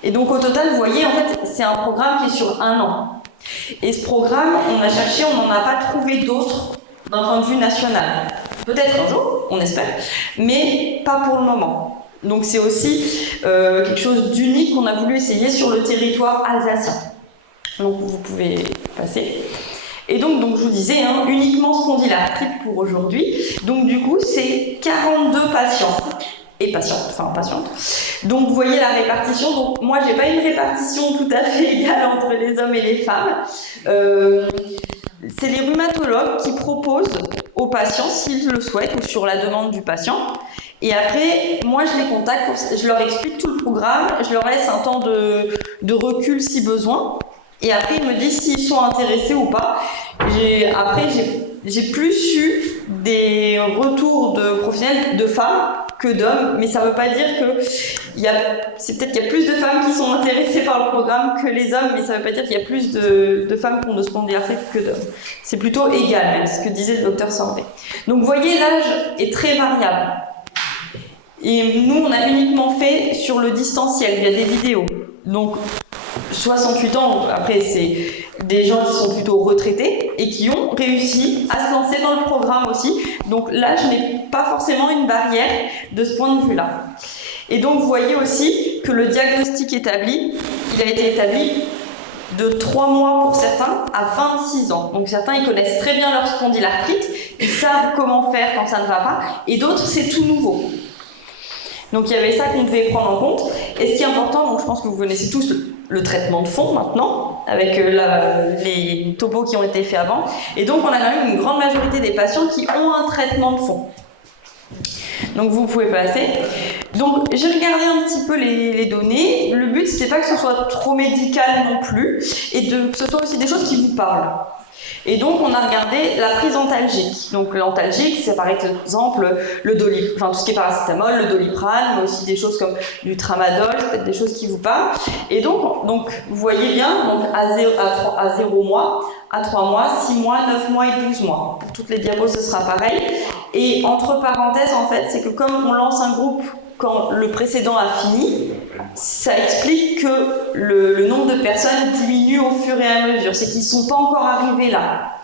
Et donc au total, vous voyez, en fait, c'est un programme qui est sur 1 an. Et ce programme, on a cherché, on n'en a pas trouvé d'autres d'un point de vue national. Peut-être un jour, on espère, mais pas pour le moment. Donc c'est aussi quelque chose d'unique qu'on a voulu essayer sur le territoire alsacien. Donc vous pouvez passer. Et donc je vous disais, uniquement spondylarthrite pour aujourd'hui. Donc du coup, c'est 42 patients et patientes. Donc vous voyez la répartition. Donc moi, j'ai pas une répartition tout à fait égale entre les hommes et les femmes. C'est les rhumatologues qui proposent aux patients, s'ils le souhaitent, ou sur la demande du patient. Et après, moi, je les contacte, je leur explique tout le programme, je leur laisse un temps de recul si besoin. Et après, ils me disent s'ils sont intéressés ou pas. j'ai plus eu des retours de professionnels de femmes que d'hommes, mais ça ne veut pas dire que c'est peut-être qu'il y a plus de femmes qui sont intéressées par le programme que les hommes, mais ça ne veut pas dire qu'il y a plus de femmes qui ont de spondylarthrite que d'hommes. C'est plutôt égal, même ce que disait le docteur Sordet. Donc vous voyez, l'âge est très variable. Et nous, on a uniquement fait sur le distanciel, via des vidéos. Donc 68 ans, après c'est des gens qui sont plutôt retraités et qui ont réussi à se lancer dans le programme aussi. Donc l'âge n'est pas forcément une barrière de ce point de vue-là. Et donc vous voyez aussi que le diagnostic établi, il a été établi de 3 mois pour certains à 26 ans. Donc certains, ils connaissent très bien leur spondylarthrite, ils savent comment faire quand ça ne va pas, et d'autres, c'est tout nouveau. Donc il y avait ça qu'on devait prendre en compte. Et ce qui est important, donc je pense que vous connaissez tous le traitement de fond maintenant, avec les topos qui ont été faits avant. Et donc on a quand même une grande majorité des patients qui ont un traitement de fond. Donc vous pouvez passer. Donc j'ai regardé un petit peu les données. Le but, c'était pas que ce soit trop médical non plus, et que ce soit aussi des choses qui vous parlent. Et donc on a regardé la prise antalgique. Donc l'antalgique, c'est par exemple tout ce qui est paracétamol, le doliprane, mais aussi des choses comme du tramadol, peut-être des choses qui vous parlent. Et donc vous voyez bien, donc à 0 mois, à 3 mois, 6 mois, 9 mois et 12 mois. Pour toutes les diapos, ce sera pareil. Et entre parenthèses, en fait, c'est que comme on lance un groupe quand le précédent a fini, ça explique que le nombre de personnes diminue au fur et à mesure. C'est qu'ils ne sont pas encore arrivés là.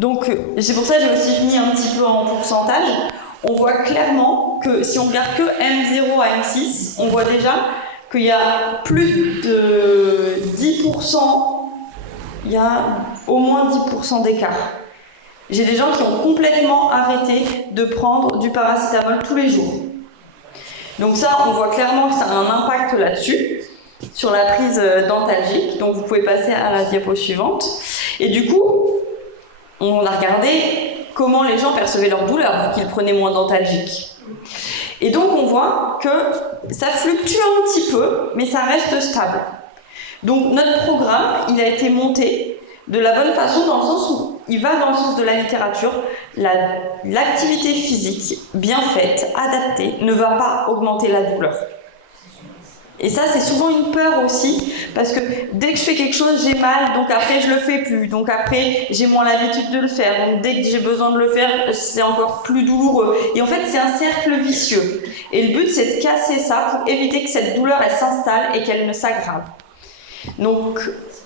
Donc, c'est pour ça que j'ai aussi mis un petit peu en pourcentage. On voit clairement que si on regarde que M0 à M6, on voit déjà qu'il y a plus de 10%, il y a au moins 10% d'écart. J'ai des gens qui ont complètement arrêté de prendre du paracétamol tous les jours. Donc ça, on voit clairement que ça a un impact là-dessus, sur la prise d'antalgique. Donc vous pouvez passer à la diapo suivante. Et du coup, on a regardé comment les gens percevaient leur douleur, vu qu'ils prenaient moins d'antalgique. Et donc on voit que ça fluctue un petit peu, mais ça reste stable. Donc notre programme, il a été monté de la bonne façon, dans le sens où il va dans le sens de la littérature. L'activité physique bien faite, adaptée, ne va pas augmenter la douleur. Et ça, c'est souvent une peur aussi, parce que dès que je fais quelque chose, j'ai mal, donc après je le fais plus, donc après j'ai moins l'habitude de le faire, donc dès que j'ai besoin de le faire, c'est encore plus douloureux. Et en fait, c'est un cercle vicieux. Et le but, c'est de casser ça pour éviter que cette douleur, elle s'installe et qu'elle ne s'aggrave. Donc,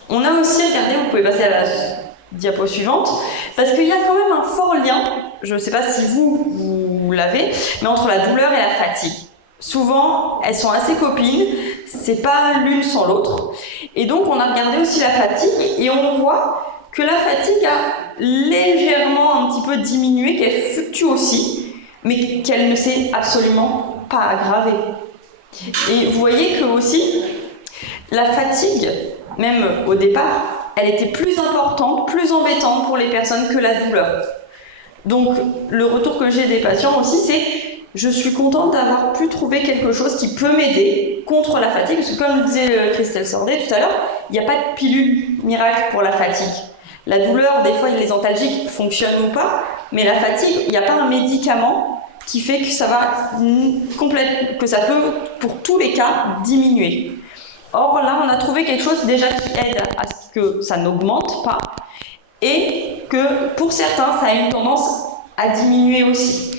on a aussi regardé, vous pouvez passer à la diapo suivante, parce qu'il y a quand même un fort lien, je ne sais pas si vous l'avez, mais entre la douleur et la fatigue. Souvent, elles sont assez copines, c'est pas l'une sans l'autre. Et donc, on a regardé aussi la fatigue, et on voit que la fatigue a légèrement un petit peu diminué, qu'elle fluctue aussi, mais qu'elle ne s'est absolument pas aggravée. Et vous voyez que aussi, la fatigue, même au départ, elle était plus importante, plus embêtante pour les personnes que la douleur. Donc, le retour que j'ai des patients aussi, c'est « je suis contente d'avoir pu trouver quelque chose qui peut m'aider contre la fatigue », parce que comme disait Christelle Sordet tout à l'heure, il n'y a pas de pilule miracle pour la fatigue. La douleur, des fois, les antalgiques fonctionnent ou pas, mais la fatigue, il n'y a pas un médicament qui fait que ça va que ça peut, pour tous les cas, diminuer. Or, là, on a trouvé quelque chose déjà qui aide à ce que ça n'augmente pas et que pour certains, ça a une tendance à diminuer aussi.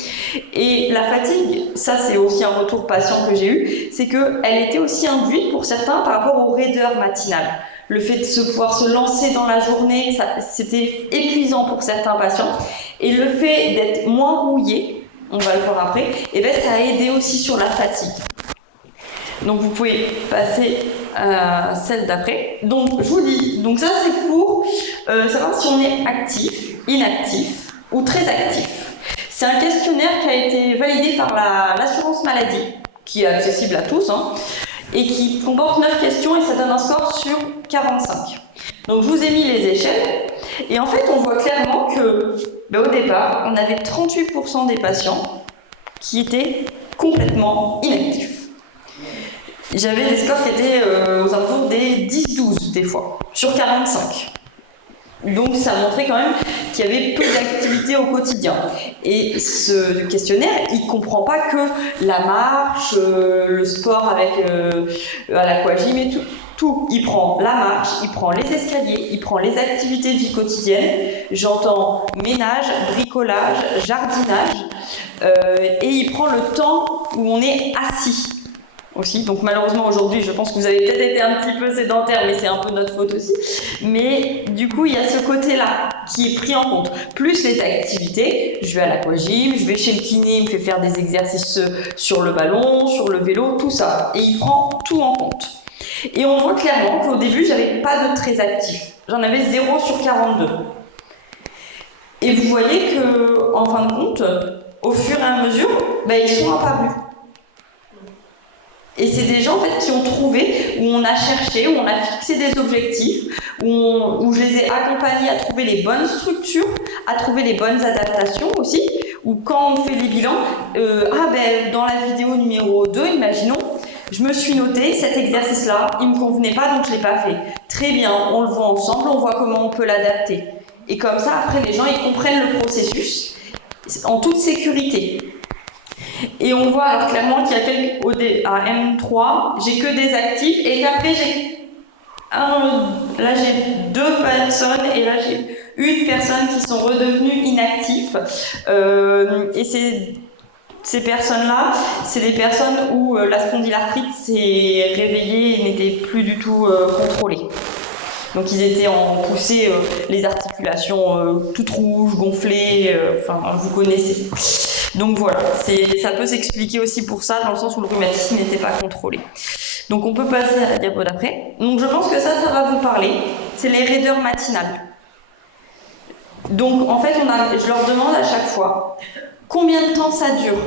Et la fatigue, ça c'est aussi un retour patient que j'ai eu, c'est qu'elle était aussi induite pour certains par rapport aux raideurs matinales. Le fait de pouvoir se lancer dans la journée, c'était épuisant pour certains patients. Et le fait d'être moins rouillé, on va le voir après, et ben, ça a aidé aussi sur la fatigue. Donc vous pouvez passer à celle d'après. Donc je vous dis, donc ça c'est pour savoir si on est actif, inactif ou très actif. C'est un questionnaire qui a été validé par l'assurance maladie, qui est accessible à tous, et qui comporte 9 questions et ça donne un score sur 45. Donc je vous ai mis les échelles et en fait on voit clairement que au départ on avait 38% des patients qui étaient complètement inactifs. J'avais des scores qui étaient aux alentours des 10-12 des fois, sur 45. Donc ça montrait quand même qu'il y avait peu d'activités au quotidien. Et ce questionnaire, il ne comprend pas que la marche, le sport avec à l'aquagym et tout. Il prend la marche, il prend les escaliers, il prend les activités de vie quotidienne. J'entends ménage, bricolage, jardinage. Et il prend le temps où on est assis. Aussi. Donc malheureusement aujourd'hui, je pense que vous avez peut-être été un petit peu sédentaire, mais c'est un peu notre faute aussi. Mais du coup, il y a ce côté-là qui est pris en compte. Plus les activités, je vais à l'aquagym, je vais chez le kiné, il me fait faire des exercices sur le ballon, sur le vélo, tout ça. Et il prend tout en compte. Et on voit clairement qu'au début, j'avais pas de très actifs. J'en avais 0 sur 42. Et vous voyez que, en fin de compte, au fur et à mesure, ils sont apparus. Et c'est des gens en fait qui ont trouvé, où on a cherché, où on a fixé des objectifs, où je les ai accompagnés à trouver les bonnes structures, à trouver les bonnes adaptations aussi, où quand on fait les bilans, dans la vidéo numéro 2, imaginons, je me suis noté cet exercice-là, il ne me convenait pas donc je ne l'ai pas fait. Très bien, on le voit ensemble, on voit comment on peut l'adapter. Et comme ça, après les gens ils comprennent le processus en toute sécurité. Et on voit alors clairement qu'il y a à M3, j'ai que des actifs et qu'après là j'ai 2 personnes et là j'ai une personne qui sont redevenues inactifs. Et ces personnes-là, c'est des personnes où la spondylarthrite s'est réveillée et n'était plus du tout contrôlée. Donc ils étaient en poussée, les articulations toutes rouges, gonflées, vous connaissez. Donc voilà, ça peut s'expliquer aussi pour ça, dans le sens où le rhumatisme n'était pas contrôlé. Donc on peut passer à la diapo d'après. Donc je pense que ça va vous parler. C'est les raideurs matinales. Donc en fait, je leur demande à chaque fois combien de temps ça dure.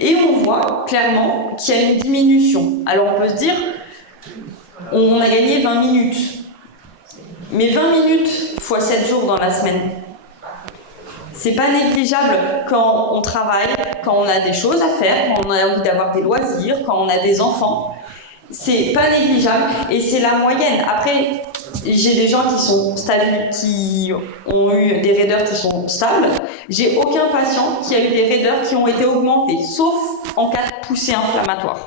Et on voit clairement qu'il y a une diminution. Alors on peut se dire, on a gagné 20 minutes. Mais 20 minutes fois 7 jours dans la semaine, c'est pas négligeable quand on travaille, quand on a des choses à faire, quand on a envie d'avoir des loisirs, quand on a des enfants. C'est pas négligeable et c'est la moyenne. Après, j'ai des gens qui sont stables, qui ont eu des raideurs qui sont stables. J'ai aucun patient qui a eu des raideurs qui ont été augmentées, sauf en cas de poussée inflammatoire.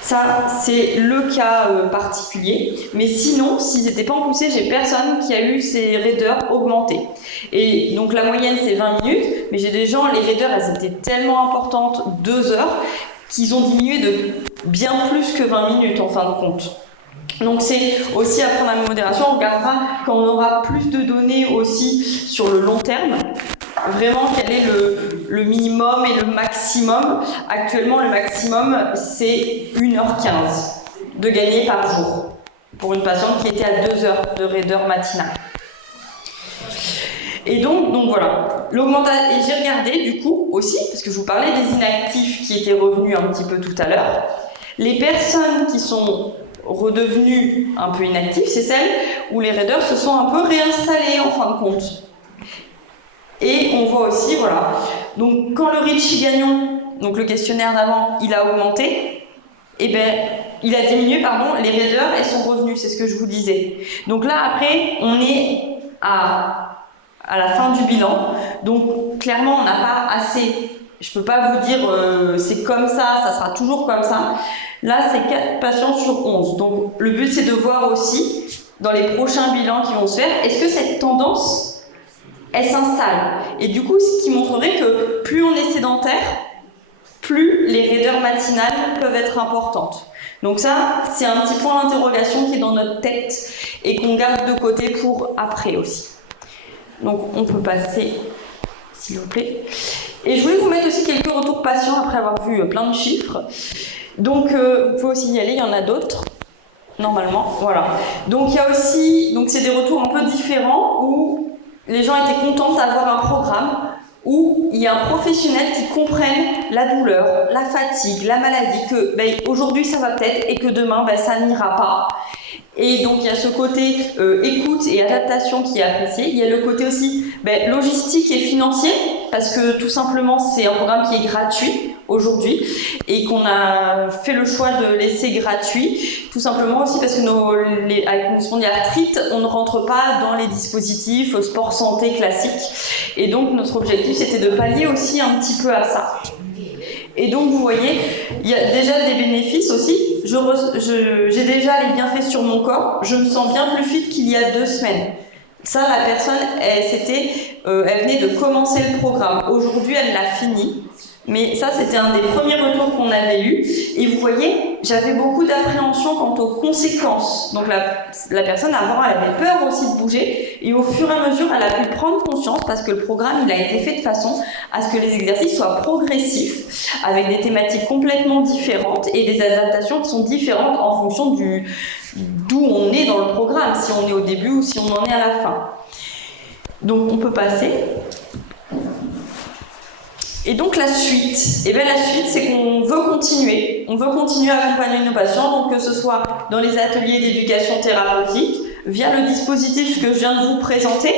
Ça, c'est le cas particulier. Mais sinon, s'ils n'étaient pas en poussée, j'ai personne qui a eu ces raideurs augmentées. Et donc la moyenne, c'est 20 minutes. Mais j'ai des gens, les raideurs, elles étaient tellement importantes, 2 heures, qu'ils ont diminué de bien plus que 20 minutes en fin de compte. Donc c'est aussi à prendre avec modération. On regardera quand on aura plus de données aussi sur le long terme. Vraiment, quel est le minimum et le maximum. Actuellement, le maximum, c'est 1h15 de gagner par jour pour une patiente qui était à 2 heures de raideur matinale. Et donc voilà. L'augmentation, et j'ai regardé du coup aussi, parce que je vous parlais des inactifs qui étaient revenus un petit peu tout à l'heure. Les personnes qui sont redevenues un peu inactives, c'est celles où les raideurs se sont un peu réinstallées en fin de compte. Et on voit aussi, voilà, donc quand le Ritchie-Gagnon, donc le questionnaire d'avant, il a augmenté, il a diminué, les raideurs, elles sont revenues, c'est ce que je vous disais. Donc là, après, on est à la fin du bilan, donc clairement, on n'a pas assez, je peux pas vous dire c'est comme ça sera toujours comme ça. Là, c'est 4 patients sur 11. Donc le but, c'est de voir aussi, dans les prochains bilans qui vont se faire, est-ce que cette tendance elle s'installe. Et du coup, ce qui montrerait que plus on est sédentaire, plus les raideurs matinales peuvent être importantes. Donc ça, c'est un petit point d'interrogation qui est dans notre tête et qu'on garde de côté pour après aussi. Donc on peut passer, s'il vous plaît. Et je voulais vous mettre aussi quelques retours patients après avoir vu plein de chiffres. Donc vous pouvez aussi y aller, il y en a d'autres. Normalement, voilà. Donc il y a aussi, c'est des retours un peu différents où les gens étaient contents d'avoir un programme où il y a un professionnel qui comprenne la douleur, la fatigue, la maladie, que aujourd'hui ça va peut-être et que demain ça n'ira pas. Et donc il y a ce côté écoute et adaptation qui est apprécié. Il y a le côté aussi logistique et financier, parce que tout simplement c'est un programme qui est gratuit aujourd'hui et qu'on a fait le choix de laisser gratuit, tout simplement aussi parce que avec une spondylarthrite, on ne rentre pas dans les dispositifs sport santé classiques. Et donc notre objectif c'était de pallier aussi un petit peu à ça. Et donc vous voyez, il y a déjà des bénéfices aussi. J'ai déjà les bienfaits sur mon corps, je me sens bien plus fit qu'il y a 2 semaines. Ça, la personne, elle venait de commencer le programme. Aujourd'hui, elle l'a fini. Mais ça, c'était un des premiers retours qu'on avait eu. Et vous voyez, j'avais beaucoup d'appréhension quant aux conséquences. Donc la personne, avant, elle avait peur aussi de bouger. Et au fur et à mesure, elle a pu prendre conscience parce que le programme, il a été fait de façon à ce que les exercices soient progressifs, avec des thématiques complètement différentes et des adaptations qui sont différentes en fonction d'où on est dans le programme, si on est au début ou si on en est à la fin. Donc on peut passer. Et donc la suite, la suite c'est qu'on veut continuer. On veut continuer à accompagner nos patients, donc que ce soit dans les ateliers d'éducation thérapeutique, via le dispositif que je viens de vous présenter,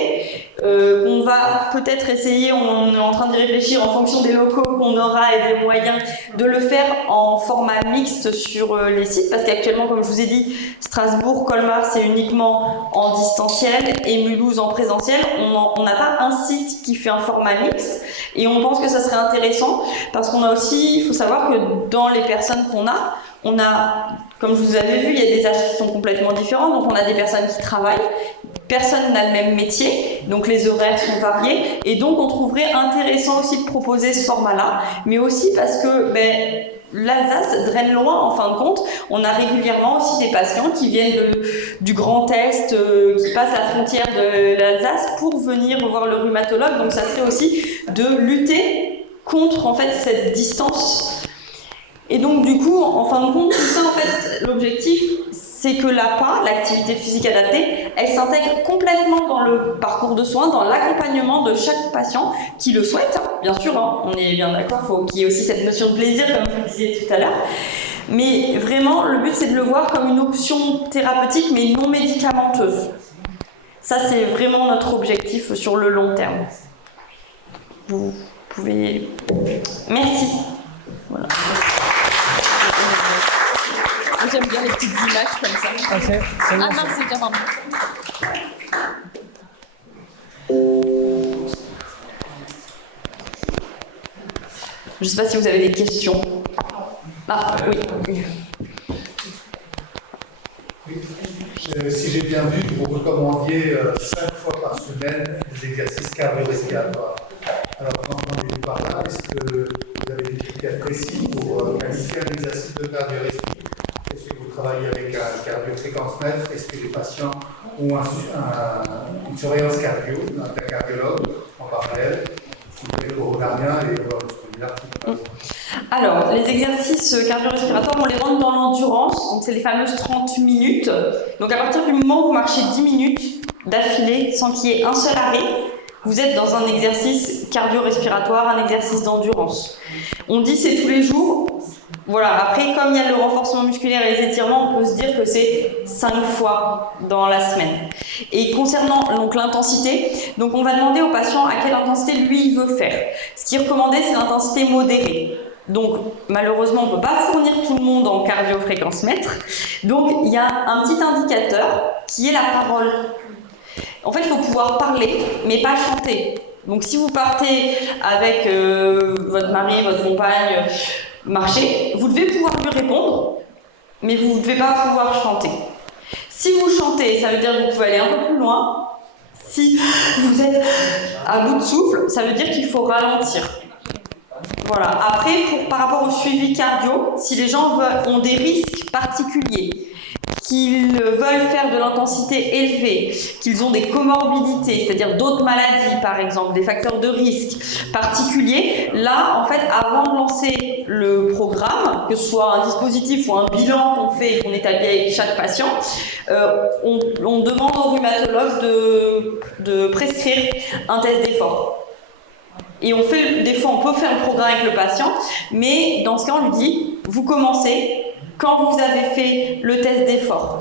qu'on va peut-être essayer, on est en train d'y réfléchir en fonction des locaux qu'on aura et des moyens, de le faire en format mixte sur les sites, parce qu'actuellement, comme je vous ai dit, Strasbourg, Colmar, c'est uniquement en distanciel et Mulhouse en présentiel. On n'a pas un site qui fait un format mixte et on pense que ça serait intéressant parce qu'on a aussi, il faut savoir que dans les personnes qu'on a, comme je vous avais vu, il y a des âges qui sont complètement différents, donc on a des personnes qui travaillent, personne n'a le même métier, donc les horaires sont variés, et donc on trouverait intéressant aussi de proposer ce format-là, mais aussi parce que l'Alsace draine loin en fin de compte. On a régulièrement aussi des patients qui viennent du Grand Est, qui passent la frontière de l'Alsace pour venir voir le rhumatologue, donc ça serait aussi de lutter contre en fait cette distance. Et donc du coup, en fin de compte, tout ça, en fait, l'objectif, c'est que l'APA, l'activité physique adaptée, elle s'intègre complètement dans le parcours de soins, dans l'accompagnement de chaque patient qui le souhaite. Bien sûr, on est bien d'accord, il faut qu'il y ait aussi cette notion de plaisir, comme je le disais tout à l'heure. Mais vraiment, le but, c'est de le voir comme une option thérapeutique, mais non médicamenteuse. Ça, c'est vraiment notre objectif sur le long terme. Vous pouvez... Merci. Voilà. J'aime bien les petites images comme ça. Ah, c'est non, c'est bien, pardon. Je ne sais pas si vous avez des questions. Ah, oui. Si j'ai bien vu, vous recommandiez 5 fois par semaine des exercices cardio-respiratoires. Alors, qu'entendez-vous par là? Est-ce que vous avez des critères précis pour qualifier un exercice de cardio-respiration? Est-ce que vous travaillez avec un cardio-fréquence-mètre? Est-ce que les patients ont une surveillance cardio d'un cardiologue en parallèle? Pour regarder et voir le spondylarthrite. Alors, les exercices cardio-respiratoires, on les rentre dans l'endurance, donc c'est les fameuses 30 minutes. Donc à partir du moment où vous marchez 10 minutes d'affilée sans qu'il y ait un seul arrêt, vous êtes dans un exercice cardio-respiratoire, un exercice d'endurance. On dit c'est tous les jours. Voilà, après, comme il y a le renforcement musculaire et les étirements, on peut se dire que c'est 5 fois dans la semaine. Et concernant donc l'intensité, donc on va demander au patient à quelle intensité lui il veut faire. Ce qui est recommandé, c'est l'intensité modérée. Donc malheureusement, on ne peut pas fournir tout le monde en cardio-fréquence-mètre. Donc il y a un petit indicateur qui est la parole. En fait, il faut pouvoir parler, mais pas chanter. Donc si vous partez avec votre mari, votre compagne, marcher, vous devez pouvoir lui répondre, mais vous ne devez pas pouvoir chanter. Si vous chantez, ça veut dire que vous pouvez aller un peu plus loin. Si vous êtes à bout de souffle, ça veut dire qu'il faut ralentir. Voilà. Après, par rapport au suivi cardio, si les gens ont des risques particuliers, qu'ils veulent faire de l'intensité élevée, qu'ils ont des comorbidités, c'est-à-dire d'autres maladies par exemple, des facteurs de risque particuliers, là en fait avant de lancer le programme, que ce soit un dispositif ou un bilan qu'on fait et qu'on établit avec chaque patient, on demande au rhumatologue de prescrire un test d'effort. Et des fois on peut faire le programme avec le patient, mais dans ce cas on lui dit, vous commencez quand vous avez fait le test d'effort.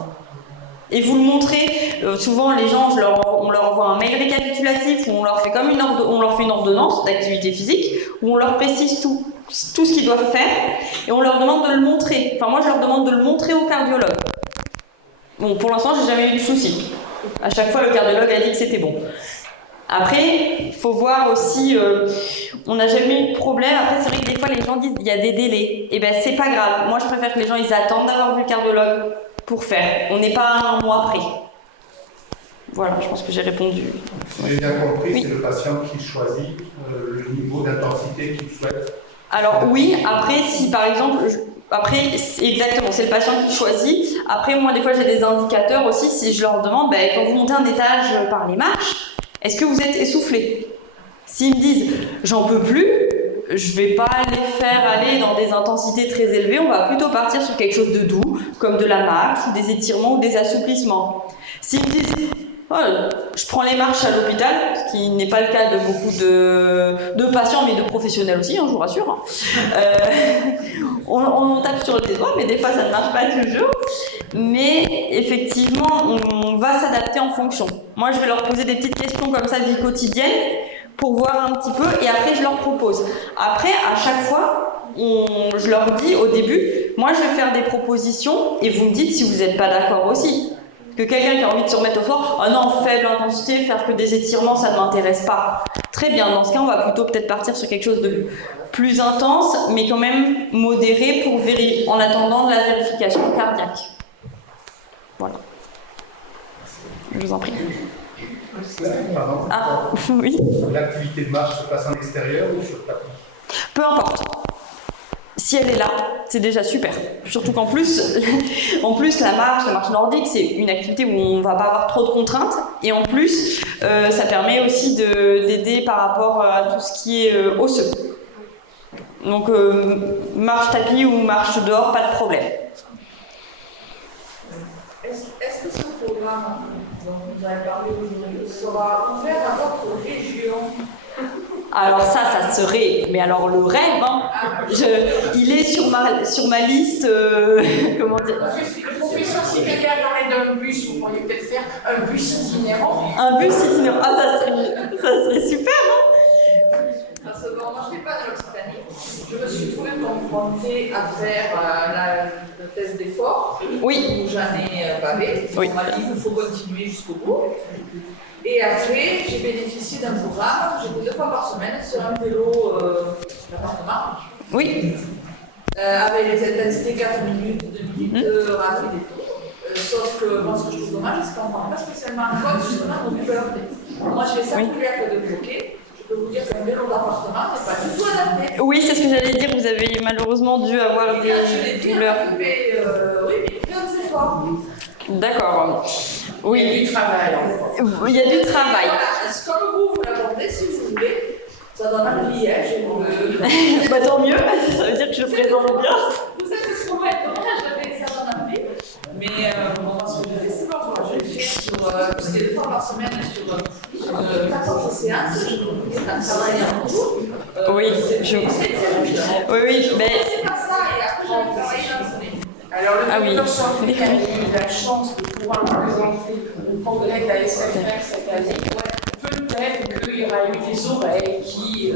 Et vous le montrez, souvent les gens, on leur envoie un mail récapitulatif où on leur fait une ordonnance d'activité physique, où on leur précise tout ce qu'ils doivent faire, et on leur demande de le montrer. Enfin moi je leur demande de le montrer au cardiologue. Bon, pour l'instant j'ai jamais eu de soucis. À chaque fois le cardiologue a dit que c'était bon. Après, il faut voir aussi, on n'a jamais eu de problème. Après, c'est vrai que des fois, les gens disent qu'il y a des délais. Et ben, c'est pas grave. Moi, je préfère que les gens, ils attendent d'avoir vu le cardiologue pour faire. On n'est pas à un mois près. Voilà, je pense que j'ai répondu. Si j'ai bien compris, Oui. c'est le patient qui choisit le niveau d'intensité qu'il souhaite. Alors oui, après, si par exemple... exactement, c'est le patient qui choisit. Après, moi, des fois, j'ai des indicateurs aussi. Si je leur demande, ben, quand vous montez un étage par les marches, est-ce que vous êtes essoufflé? S'ils me disent j'en peux plus, je vais pas les faire aller dans des intensités très élevées, on va plutôt partir sur quelque chose de doux, comme de la marche, ou des étirements, ou des assouplissements. S'ils me disent oh, je prends les marches à l'hôpital, ce qui n'est pas le cas de beaucoup de patients, mais de professionnels aussi, hein, je vous rassure. On tape sur le doigts, mais des fois ça ne marche pas toujours. Mais effectivement, on va s'adapter en fonction. Moi, je vais leur poser des petites questions comme ça, vie quotidienne, pour voir un petit peu, et après je leur propose. Après, à chaque fois, je leur dis au début, moi je vais faire des propositions, et vous me dites si vous n'êtes pas d'accord aussi. Que quelqu'un qui a envie de se remettre au sport, ah non, faible intensité, faire que des étirements, ça ne m'intéresse pas. Très bien, dans ce cas, on va plutôt peut-être partir sur quelque chose de plus intense, mais quand même modéré pour en attendant de la vérification cardiaque. Voilà. Je vous en prie. Pardon. Ah, oui. L'activité de marche se passe en extérieur ou sur tapis? Peu importe. Si elle est là, c'est déjà super. Surtout qu'en plus, la marche nordique, c'est une activité où on ne va pas avoir trop de contraintes. Et en plus, ça permet aussi d'aider par rapport à tout ce qui est osseux. Donc, marche tapis ou marche dehors, pas de problème. Est-ce que ce programme dont vous avez parlé aujourd'hui sera ouvert à votre région? Alors ça serait, mais alors le rêve, hein. Il est sur ma liste, comment dire. Profession similaire dans d'un bus, vous pourriez peut-être faire un bus itinérant. Un bus itinérant, ah ça serait super, non? Parce que bon, moi je n'ai pas de l'Occitanie. Je me suis trouvée confrontée à faire le test d'effort. Oui. Où j'en ai bavé. Oui. On m'a dit qu'il faut continuer jusqu'au bout. Et après, j'ai bénéficié d'un programme. J'étais 2 fois par semaine sur un vélo d'appartement. Oui. Avec les intensités 4 minutes, 2 minutes, rapides et tout. Sauf que moi, ce que je trouve dommage, c'est qu'on ne prend pas spécialement en compte justement nos douleurs. Moi, j'ai les saculaires de bloquer. Je peux vous dire qu'un vélo d'appartement n'est pas du tout adapté. Oui, c'est ce que j'allais dire. Vous avez malheureusement dû avoir des douleurs. Oui, mais plein de efforts. D'accord. Oui. Il y a du travail. Il y a du travail. Voilà, comme vous l'abordez, si vous voulez, ça donne un liège. Bah, tant mieux, ça veut dire que je présente bien. Vous êtes sur moi, ça donne un liège. Mais moi, ce que je fais, c'est pas moi. Je le fais sur 2 fois par semaine sur 14 séances. Je peux travailler en tout. Oui, oui, mais. C'est pas ça, et après, je vais travailler dans le sommeil. Alors, le docteur Chantier a eu la chance de pouvoir présenter le congrès de la SFR cette année. Peut-être qu'il y aura eu des oreilles qui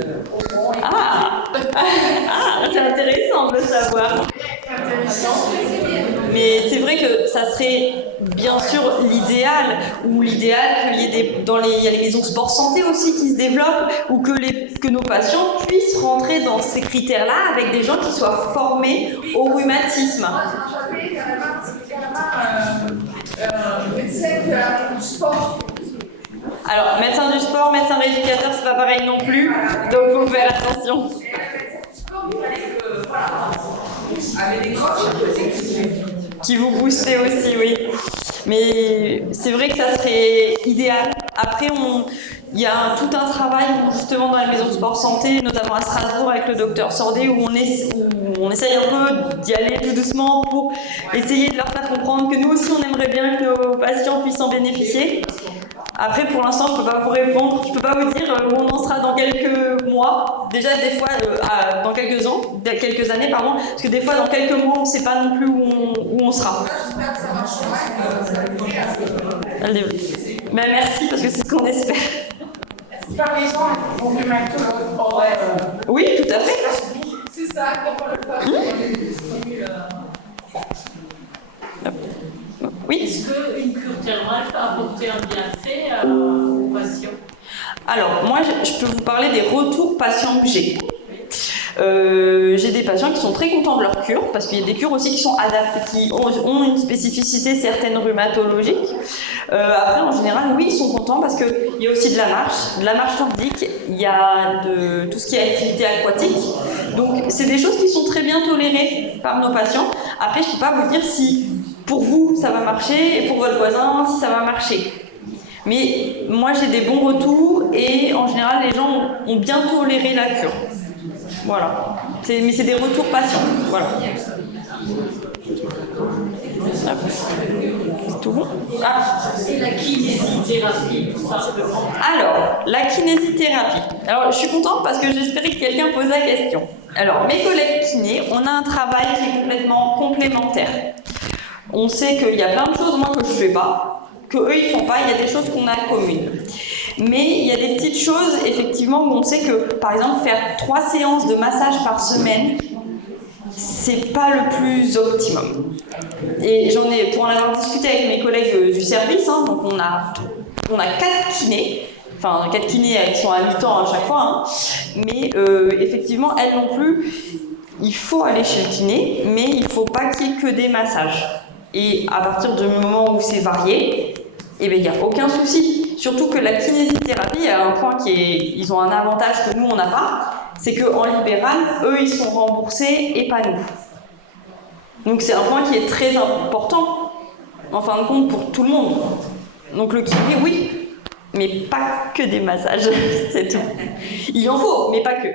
auront été... C'est intéressant de le savoir. Mais c'est vrai que ça serait bien sûr l'idéal, ou l'idéal qu'il y ait il y a les maisons sport santé aussi qui se développent, ou que nos patients puissent rentrer dans ces critères-là avec des gens qui soient formés au rhumatisme. Moi, j'avais carrément un médecin du sport. Alors, médecin du sport, médecin rééducateur, c'est pas pareil non plus, donc il faut faire attention. Et le médecin du sport, il fallait que, voilà, avec des coachs à côté qui vous boostez aussi, oui. Mais c'est vrai que ça serait idéal. Après, il y a tout un travail justement dans les maisons de sport santé, notamment à Strasbourg avec le docteur Sordet, où on essaye un peu d'y aller tout doucement pour essayer de leur faire comprendre que nous aussi on aimerait bien que nos patients puissent en bénéficier. Après, pour l'instant, je ne peux pas vous répondre, je ne peux pas vous dire où on en sera dans quelques mois, déjà des fois dans quelques années, pardon, parce que des fois dans quelques mois, on ne sait pas non plus où on sera. J'espère que ça marchera et que ça va être Allez. Ben, merci, parce que c'est ce qu'on espère. Par exemple, on peut mettre Oui, tout à fait. c'est ça, comment le faire Oui. Est-ce qu'une cure thermale peut apporter un bienfait aux patients? Alors, moi, je peux vous parler des retours patients que j'ai. J'ai des patients qui sont très contents de leur cure, parce qu'il y a des cures aussi qui sont adaptées, qui ont une spécificité certaine rhumatologique. Après, en général, oui, ils sont contents parce qu'il y a aussi de la marche nordique, il y a de tout ce qui est activité aquatique. Donc, c'est des choses qui sont très bien tolérées par nos patients. Après, je ne peux pas vous dire si pour vous ça va marcher et pour votre voisin si ça va marcher. Mais moi, j'ai des bons retours et en général, les gens ont bien toléré la cure. Voilà. Mais c'est des retours patients. Voilà. C'est tout bon? Et la kinésithérapie, tout simplement. Alors, la kinésithérapie. Alors, je suis contente parce que j'espérais que quelqu'un pose la question. Alors, mes collègues kinés, on a un travail qui est complètement complémentaire. On sait qu'il y a plein de choses, moi, que je ne fais pas, qu'eux, ils ne font pas. Il y a des choses qu'on a communes. Mais il y a des petites choses, effectivement, où on sait que, par exemple, faire 3 séances de massage par semaine, c'est pas le plus optimum. Et j'en ai, pour en avoir discuté avec mes collègues du service, hein, donc on a 4 kinés, enfin 4 kinés qui sont à mi-temps à chaque fois, hein, mais effectivement, elles non plus, il faut aller chez le kiné, mais il ne faut pas qu'il y ait que des massages. Et à partir du moment où c'est varié, eh bien, il n'y a aucun souci. Surtout que la kinésithérapie a un point ils ont un avantage que nous, on n'a pas, c'est qu'en libéral, eux, ils sont remboursés et pas nous. Donc c'est un point qui est très important, en fin de compte, pour tout le monde. Donc le kiné, oui, mais pas que des massages, c'est tout. Il en faut, mais pas que.